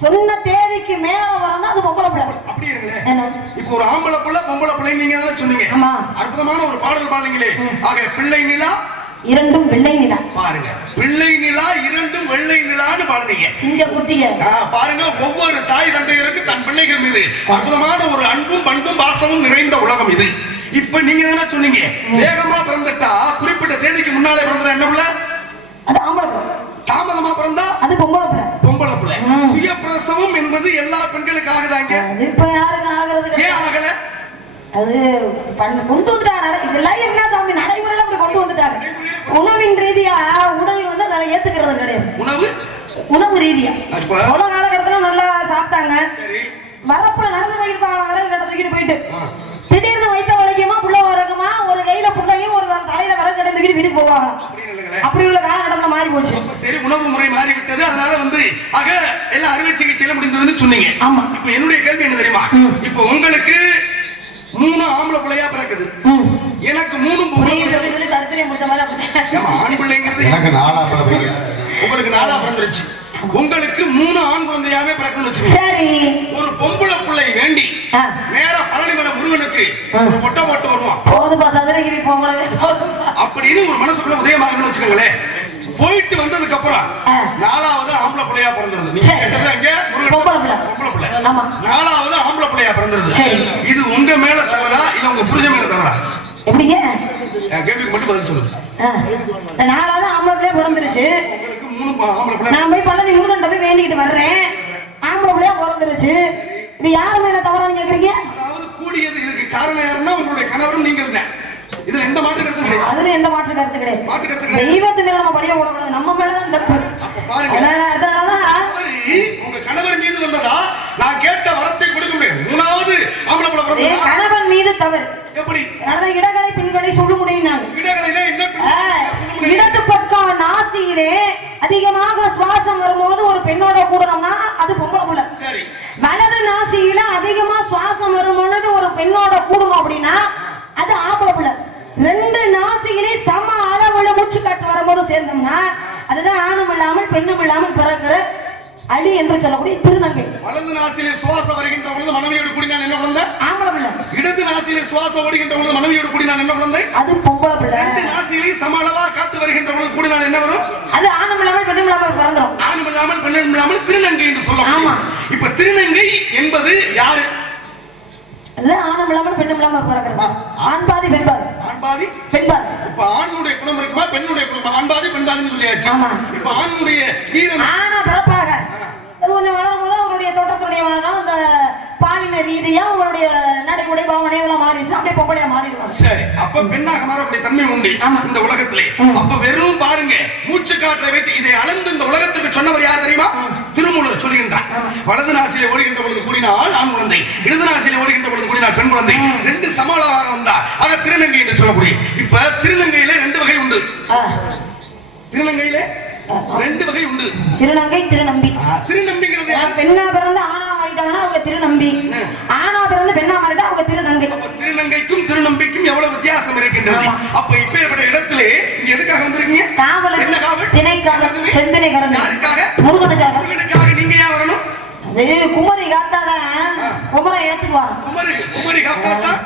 சொன்ன தேதிக்கு மேல பிறந்தா அது பொம்பளை பிள்ளை. அப்படி இருக்குல்ல? இப்போ ஒரு ஆம்பளை பிள்ளை பொம்பளை பிள்ளை நீங்க சொன்னீங்க. அற்புதமான ஒரு பாடல் பாடுங்களே. ஆக பிள்ளை நிலா இரண்டும் வெள்ளை நிலா. பாருங்க, பிள்ளை நிலா இரண்டும் வெள்ளை நிலான்னு பாடுனீங்க. சிங்க குட்டிய பாருங்க, ஒவ்வொரு தாய் தந்தையருக்கு தன் பிள்ளைகள் மீது அற்புதமான ஒரு அன்பும் பண்பும் பாசமும் நிறைந்த உலகம் இது. இப்ப நீங்க என்ன சொன்னீங்க? வேகமா பிறந்துட்டா குறிப்பிட்ட தேதிக்கு முன்னாலே பிறந்தா என்ன பிள்ளை? அது ஆம்பளை பிள்ளை. தாமதமா பிறந்தா அது பொம்பளை பிள்ளை. பொம்பளை பிள்ளை. சுய பிரசவம் என்பது எல்லா பெண்களுக்கு ஆகுதாங்க? இப்ப யாருக்கு ஆகுறது? ஏன் ஆகல? அது கொண்டு வந்துட்டாங்க. இதெல்லாம் என்ன சாமி நடைமுறையில அப்படி கொண்டு வந்துட்டாங்க. உணவின் ரீதியா உடல் வந்து அதை ஏத்துக்கிறது கிடையாது. உணவு ரீதியா அவ்வளவு காலகட்டத்துல நல்லா சாப்பிட்டாங்க. வரப்புல நடந்து போயிருப்பாங்க, விறகு கட்டை தூக்கிட்டு போயிட்டு திடீர்னு வைத்த வளைக்குமா புள்ள வரக்குமா, ஒரு கையில புள்ளையும் ஒரு தலையில விறகு கட்டை தூக்கிட்டு வீட்டுக்கு போவாங்க. அப்படி உள்ள காலகட்டம்ல மாறி போச்சு. சரி, உணவு முறை மாறி விட்டது. அதனால வந்து ஆக எல்லாம் அறுவை சிகிச்சையில முடிந்ததுன்னு சொன்னீங்க. ஆமா. இப்ப என்னுடைய கேள்வி என்ன தெரியுமா? இப்ப உங்களுக்கு 3 ஆம்பளை பிள்ளையா பிறக்குது, எனக்கு 3 பொம்பளை பிள்ளை. ஆண் பிள்ளைங்கிறது எனக்கு 4 உங்களுக்கு 4 பிறந்துருச்சு. உங்களுக்கு 3 ஆண் குழந்தையாவே பிறக்குன்னு சரி. ஒரு பொம்பளை பிள்ளை வேண்டி நேரா பழனிமலை முருகனுக்கு ஒரு மொட்டை போட்டு வருவான் அப்படின்னு ஒரு மனசுக்குள்ள உதயமாகுதுன்னு வச்சுக்கோங்களேன். போயிட்டு வந்ததுக்கு அப்புறம் 4வது ஆம்பளை பிள்ளையா பிறந்துருது. நீங்க கேட்டது அங்க பொம்பளை பிள்ளை. 4வது ஆம்பளை பிள்ளையா பிறந்துருது. இது உங்க மேல தவறா இல்ல உங்க புருஷன் மேல தவறா? எப்படிங்க? கேள்விக்கு மட்டும் பதில் சொல்லுங்க. 4வது ஆம்பளை பிள்ளையா பிறந்துருச்சு. உங்களுக்கு 3 ஆம்பளை பிள்ளை. நான் போய் பழனி முருகன் போய் வேண்டிக்கிட்டு வர்றேன், ஆம்பளை பிள்ளையா பிறந்துருச்சு. இது யாரு மேல தவறான்னு கேக்குறீங்க? அதாவது கூடியது இதுக்கு காரணம் யாருன்னா உங்களுடைய கணவரும் நீங்க இருந்த. இதுல எந்த மாற்று கருத்தும் கிடையாது. அதுல எந்த மாற்று கருத்து கிடையாது. மாற்று கருத்து கிடையாது. தெய்வத்து மேல நம்ம பழிய போடக்கூடாது, நம்ம மேலதான் தப்பு. அப்ப பாருங்க, உங்க கணவர் மீது வந்ததா நான் கேட்ட வரத்தை கொடுக்க முடியும். 3வது ஆம்பளை பிள்ளை பிறந்தது கணவன் மீது தவறு. எப்படி? அதான் இடங்களை பின்களை சொல்ல முடியும். இடங்களை என்ன இடது பக்கம் நாசியிலே அதிகமாக சுவாசம் வரும்போது ஒரு பெண்ணோட கூடணும்னா அது பொம்பளை புள்ள. சரி. வலது நாசியில அதிகமா சுவாசம் வரும்பொழுது ஒரு பெண்ணோட கூடணும் அப்படின்னா அது ஆம்பளை புள்ள. 2 நாசியிலே சம அளவுல மூச்சு காற்று வரும்போது சேர்ந்தோம்னா அதுதான் ஆணும் இல்லாமல் பெண்ணும் இல்லாமல் பிறக்கிற அழி என்று சொல்லக்கூடிய திருநங்கை. வலது நாசியிலே சுவாசம் வருகின்ற பொழுது மனைவியோடு கூடி நான் என்ன குழந்தை? ஆம்பளை பிள்ளை. இடது நாசியிலே சுவாசம் ஓடுகின்ற பொழுது மனைவியோடு கூடி நான் என்ன குழந்தை? அது பொம்பளை பிள்ளை. 2 நாசியிலே சம அளவா காற்று வருகின்ற பொழுது கூடி நான் என்ன வரும்? அது ஆணும் இல்லாமல் பெண்ணும் இல்லாமல் பிறந்துரும். ஆணும் இல்லாமல் பெண்ணும் இல்லாமல் திருநங்கை என்று சொல்லலாம். இப்ப திருநங்கை என்பது யாரு? அது ஆணும் இல்லாமல் பெண்ணும் இல்லாமல் பிறக்கிறது. ஆண் பாதி பெண் பாதி. ஆண் பாதி பெண் பாதி. இப்ப ஆணுடைய குணம் இருக்குமா பெண்ணுடைய குணம்? ஆண் பாதி பெண் பாதின்னு சொல்லியாச்சு. இப்ப ஆணுடைய வீரம் ஆனா பிறப்பாக கொஞ்சம் வளரும் போது அவருடைய தோற்றத்துடைய வளரும், அந்த பாலின ரீதியா அவங்களுடைய நடைமுறை பாவனை இதெல்லாம் மாறிடுச்சு, அப்படியே பொம்பளையா மாறிடுவாங்க. சரி, அப்ப பெண்ணாக மாறக்கூடிய தன்மை உண்டு இந்த உலகத்திலே. அப்ப வெறும் பாருங்க, மூச்சு காற்றை வைத்து இதை அளந்து இந்த உலகத்துக்கு சொன்னவர் யார் தெரியுமா? திருமூலர் சொல்லுகின்றார். வலது நாசிலே ஓடுகின்ற பொழுது கூடினால் ஆண் குழந்தை, இடது நாசிலே ஓடுகின்ற பொழுது கூடினால் பெண் குழந்தை, 2 சமாளாக வந்தா ஆக திருநங்கை என்று சொல்லக்கூடிய. இப்ப திருநங்கையில 2 வகை உண்டு. திருநங்கையில 2 வகை உண்டு. திருநங்கை, திருநம்பி. திருநம்பிங்கிறது பெண்ணா பிறந்து ஆணா மாறிட்டா மாறிட்டாங்கன்னா அவங்க திருநம்பி, ஆணா பிறந்து பெண்ணா மாறிட்டா அவங்க திருநங்கை. திருநங்கைக்கும் திருநம்பிக்கும் எவ்வளவு வித்தியாசம் இருக்கின்றது. அப்ப இப்பேற்பட்ட இடத்திலே இங்க எதுக்காக வந்திருக்கீங்க? காவல். என்ன காவல்? திணைக்காவல், செந்தினை கரந்து. யாருக்காக? முருகனுக்காக. முருகனுக்காக நீங்க ஏன் வரணும்? குமரி காத்தாதான் குமரன் ஏத்துக்குவான். குமரி காத்தாதான்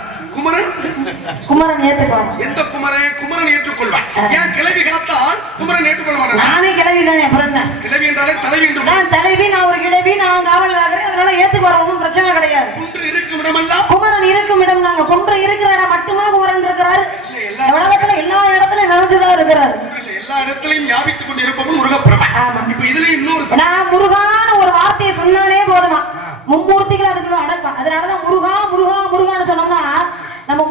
குமரன் ஏத்துக்குவான். எந்த குமரன் ஏற்றுக்கொள்வான். ஏன் கிளவி காத்தால் குமரன் ஏற்றுக்கொள்ள மாட்டான்? நானே கிளவி தானே, அப்புறம் என்ன? கிளவி என்றாலே தலைவி என்று. நான் தலைவி, நான் ஒரு கிளவி, நான் காவல் ஆகிறேன், அதனால ஏத்துக்குவார், ஒன்றும் பிரச்சனை கிடையாது. குன்று இருக்கும் இடமெல்லாம் குமரன் இருக்கும் இடம். நாங்க குன்று இருக்கிற இடம் மட்டுமா குமரன் இருக்கிறார்? உலகத்துல எல்லா இடத்துலயும் நிறைஞ்சுதான் இருக்கிறார். எல்லா இடத்திலையும் வியாபித்துக் கொண்டு இருப்பவன் முருகப்பெருமான். இப்ப இதுல இன்னொரு நான் முருகான ஒரு வார்த்தையை சொன்னாலே போதுமா, மும்மூர்த்திகள் அதுக்குள்ள அடக்கம். அதனாலதான் முருகா முருகா முருகான்னு சொன்னோம்னா நம்ம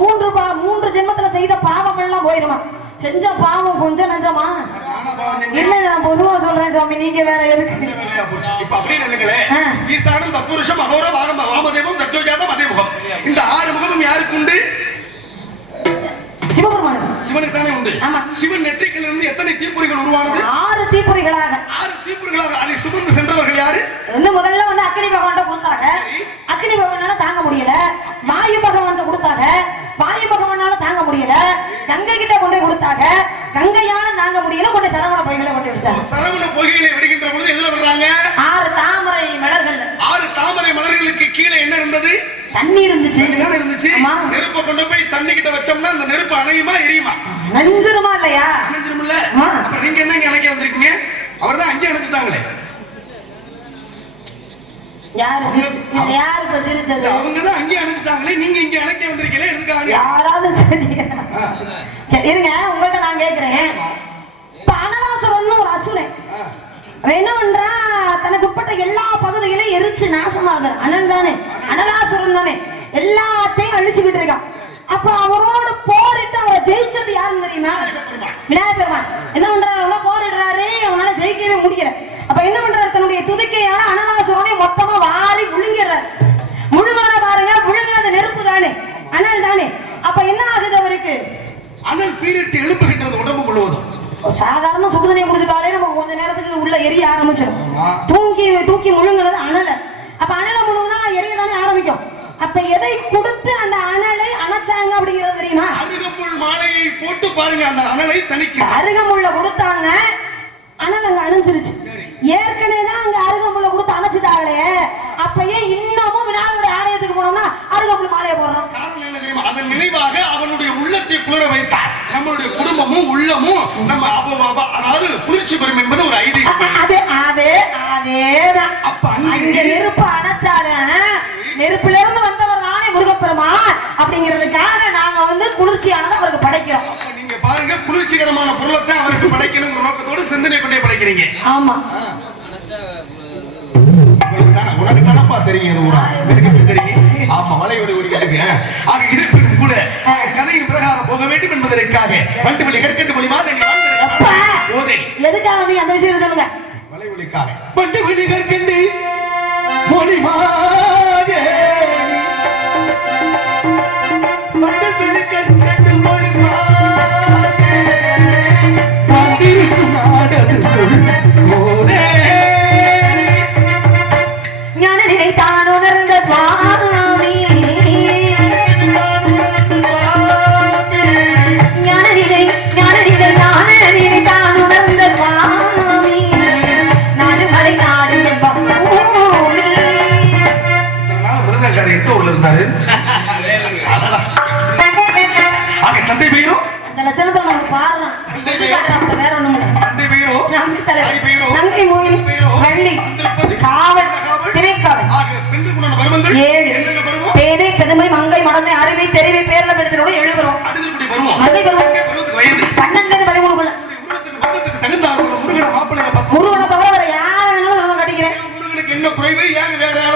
மூன்று ஜென்மத்துல செய்த பாவம் எல்லாம் போயிருமா. செஞ்ச பாவம் கொஞ்சம் நஞ்சமா இல்ல, நான் பொதுவா சொல்றேன் சாமி, நீங்க வேற எதுக்கு? இப்ப அப்படி நினைங்களே, ஈசானம் தப்புருஷம் அகோர வாமதேவம் தத்யோஜாதம் அதேமுகம். இந்த 6 முகமும் யாருக்கு உண்டு? சிவனுக்கு தானே உண்டு. சிவன் நெற்றிக்கல்ல இருந்து எத்தனை தீப்பொறிகள் உருவானது? 6 தீப்பொறிகளாக. 6 தீப்பொறிகளாக அதை சுமந்து சென்றவர்கள் யாரு? முதல்ல வந்து அக்னி பகவான்கிட்ட கொடுத்தாங்க. அக்னி பகவானால தாங்க முடியல. வாயு பகவான்கிட்ட கொடுத்தாங்க. வாயு பகவானால தாங்க முடியல. கங்கை கிட்ட கொண்டு கொடுத்தாங்க. கங்கையால தாங்க முடியல, கொண்டு சரவண பொய்களை கொண்டு விட்டாங்க. சரவண பொய்களை விடுகின்ற பொழுது எதுல வர்றாங்க? 6 தாமரை மலர்கள். 6 தாமரை மலர்களுக்கு கீழே என்ன இருந்தது? தண்ணீர் இருந்துச்சு. நெருப்பை கொண்டு போய் தண்ணி கிட்ட வச்சோம்னா அந்த நெருப்பு அணையுமா எரியுமா? அணைஞ்சிருமா இல்லையா? அணைஞ்சிருமில்ல. அப்புறம் நீங்க என்ன அணைக்க வந்திருக்கீங்க? அவர்தான் அங்கே அணைச்சிட்டாங்களே. யாரு சிரிச்சது? அவங்கதான் அங்கே அணைச்சிட்டாங்களே, நீங்க இங்க அணைக்க வந்திருக்கீங்களே, எதுக்காக? யாராவது சரி இருங்க, உங்கள்கிட்ட நான் கேட்கிறேன். இப்ப அனலாசுரன் ஒரு அசுரன் அவன் என்ன பண்றா, தனக்கு உட்பட்ட எல்லா பகுதிகளையும் எரிச்சு நாசமாக அனல் தானே, அனலாசுரன் தானே, எல்லாத்தையும் அழிச்சுக்கிட்டு இருக்கான். அப்ப அவரோட போரிட்டு அவரை ஜெயிச்சது யாருன்னு தெரியுமா? விநாயகர் பெருமான். என்ன பண்றாரு, போரிடுறாரு, அவனால ஜெயிக்கவே முடியல. அப்ப என்ன பண்றாரு, தன்னுடைய துதிக்கையால அனலாசுரனை மொத்தமா வாரி முழுங்கிறார். முழுங்கின பாருங்க, முழுங்கினது நெருப்பு தானே, அனல் தானே. அப்ப என்ன ஆகுது அவருக்கு? அனல் பீரிட்டு எழுப்புகின்றது உடம்பு முழுவதும். சாதாரண சுடுதண்ணியை குடிச்சிட்டாலே நமக்கு கொஞ்ச நேரத்துக்கு உள்ள எரிய ஆரம்பிச்சிடும். தூக்கி முழுங்கினது அனல. அப்ப அனலை முழுங்கினா எரிய தானே ஆரம்பிக்கும். அப்ப எதை கொடுத்து அந்த அனலை அணைச்சாங்க அப்படிங்கிறது தெரியுமா? அருகம்புல் மாலையை போட்டு பாருங்க, அந்த அனலை தணிக்க. அருகம்புல்ல கொடுத்தாங்க, அனல் அங்க அணைஞ்சிருச்சு. ஏற்கனவே தான் அங்க அருகம்புல்ல கொடுத்து அணைச்சிட்டாங்களே, அப்ப ஏன் இன்னமும் விநாயகருடைய ஆலயத்துக்கு போனோம்னா அருகம்புல் மாலையை போடுறோம்? காரணம் என்ன தெரியுமா? அதன் நினைவாக அவனுடைய உள்ளத்தை குளிர வைத்தார். நம்மளுடைய குடும்பமும் உள்ளமும் நம்ம அதாவது குளிர்ச்சி பெறும் என்பது ஒரு ஐதீகம். அதேதான். அப்ப அங்க நெருப்பு அணைச்சால நெருப்புல இருந்து வந்தவர் தானே முருகப்பெருமான். அப்படிங்கிறதுக்காக நாங்க வந்து குளிர்ச்சியானதை அவருக்கு படைக்கிறோம். நீங்க பாருங்க, குளிர்ச்சிகரமான பொருளத்தை அவருக்கு படைக்கணும் நோக்கத்தோடு சிந்தனை கொண்டே படைக்கிறீங்க. ஆமா, உனக்கு தானப்பா தெரியும், தெரியும். ஆமா, மலையோடு ஓடிக்கிட்டு ஆக இருப்பினும் கூட கதையின் பிரகாரம் போக வேண்டும் என்பதற்காக வண்டு வழி கற்கண்டு மொழி மாதிரி எதுக்காக அந்த விஷயத்தை சொல்லுங்க. மலை ஒளிக்காக வண்டு வழி கற்கண்டு மொழி மாதிரி வண்டு வழி கற்கண்டு மொழி ஞான நினைத்தான் உணர்ந்த சுவாமி, ஞான நினைத்தான் உணர்ந்த சுவாமி, நாடு மலை நாடு விருதுகாரர் எந்த ஊர்ல இருந்தாரு? தந்தை பெயரும் அந்த லட்சணத்துல நம்ம பாடலாம். வேற ஒண்ணும் தந்தை பெயரும் நம்பி தலைவர் நங்கை மூயில் வள்ளி காவல் திரைக்காவல் பேதை பெருமை மங்கை மடமை அறிவை தெரிவை பேர்ல பெற்றோட 7 வரும். அதே பருவம் 12 13 முருகனை தவிர வேற யார வேணாலும் கட்டிக்கிறேன். என்ன குறைவு?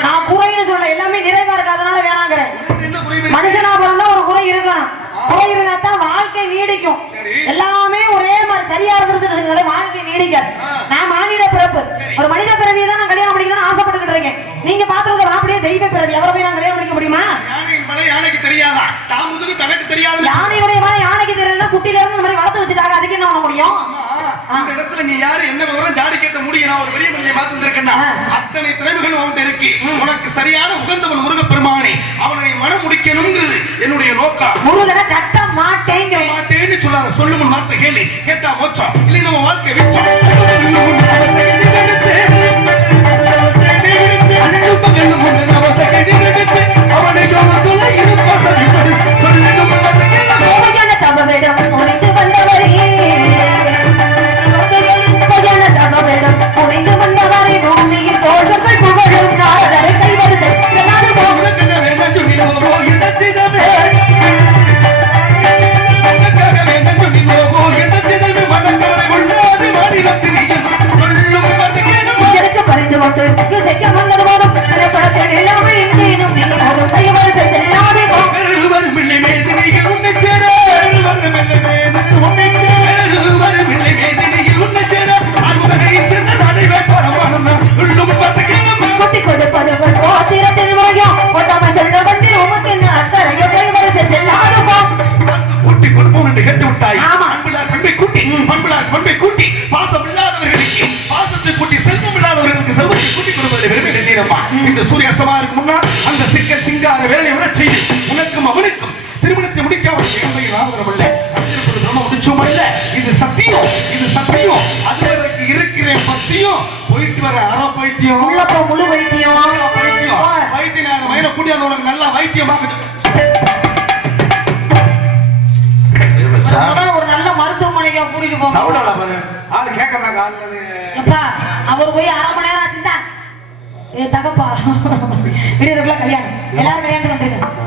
நான் குறைன்னு சொல்ல, எல்லாமே நிறைவா இருக்கு, அதனால வேணாங்கிறேன். மனுஷனா பிறந்தா ஒரு குறை இருக்கணும். குறை இருந்தா தான் வாழ்க்கை நீடிக்கும். எல்லாமே ஒரே மாதிரி சரியா இருந்துச்சு வாழ்க்கை நீடிக்காது. நான் மானிட பிறப்பு, ஒரு மனித பிறவியை தான் நான் கல்யாணம் பண்ணிக்கணும்னு ஆசைப்பட்டுக்கிட்டு இருக்கேன். நீங்க பாத்துறது அப்படியே தெய்வ பிறவி, அவரை போய் நான் கல்யாணம் பண்ணிக்க முடியுமா? யானைக்கு தெரியாதா? யானையுடைய மலை யானைக்கு தெரியலன்னா குட்டில இருந்து இந்த மாதிரி வளர்த்து வச்சுட்டாங்க, அதுக்கு என்ன பண்ண முடியும்? இடத்துல நீ யாரு என்ன விவரம் ஜாடி கேட்ட முடியும் நான் ஒரு பெரிய மனிதனை பார்த்து வந்திருக்கேன்னா அத்தனை திறமைகளும் அவன்கிட்ட இருக்கு உனக்கு சரியான உகந்தவன் முருகப்பெருமானே அவனை நீ மனம் முடிக்கணுங்கிறது என்னுடைய நோக்கம் முருகனை கட்ட மாட்டேன்னு சொல்லாத சொல்லும் வார்த்தை கேளு கேட்டா மோச்சம் இல்லை நம்ம வாழ்க்கை வெச்சம் அவனை சூரியஸ்தமா இருக்கு முன்னா அந்த சிக்க சிங்கார வேலை விட செய்து உனக்கும் அவனுக்கும் திருமணத்தை முடிக்காமல் முடிச்சோம் இல்ல இது சத்தியம் அதுவரைக்கு இருக்கிறேன் பத்தியம் போயிட்டு வர அற பைத்தியம் முழு வைத்தியம் வைத்தியம் மயில கூட்டி அந்த உனக்கு நல்லா வைத்தியமாக ஒரு நல்ல மருத்துவமனைக்கு கூட்டிட்டு போங்க ஆளு கேட்கறாங்க அவர் போய் 1/2 மணி நேரம் ஆச்சுதான் தகப்பா விடுறதுக்குள்ள கல்யாணம் எல்லாரும் கல்யாணத்துக்கு வந்துருங்க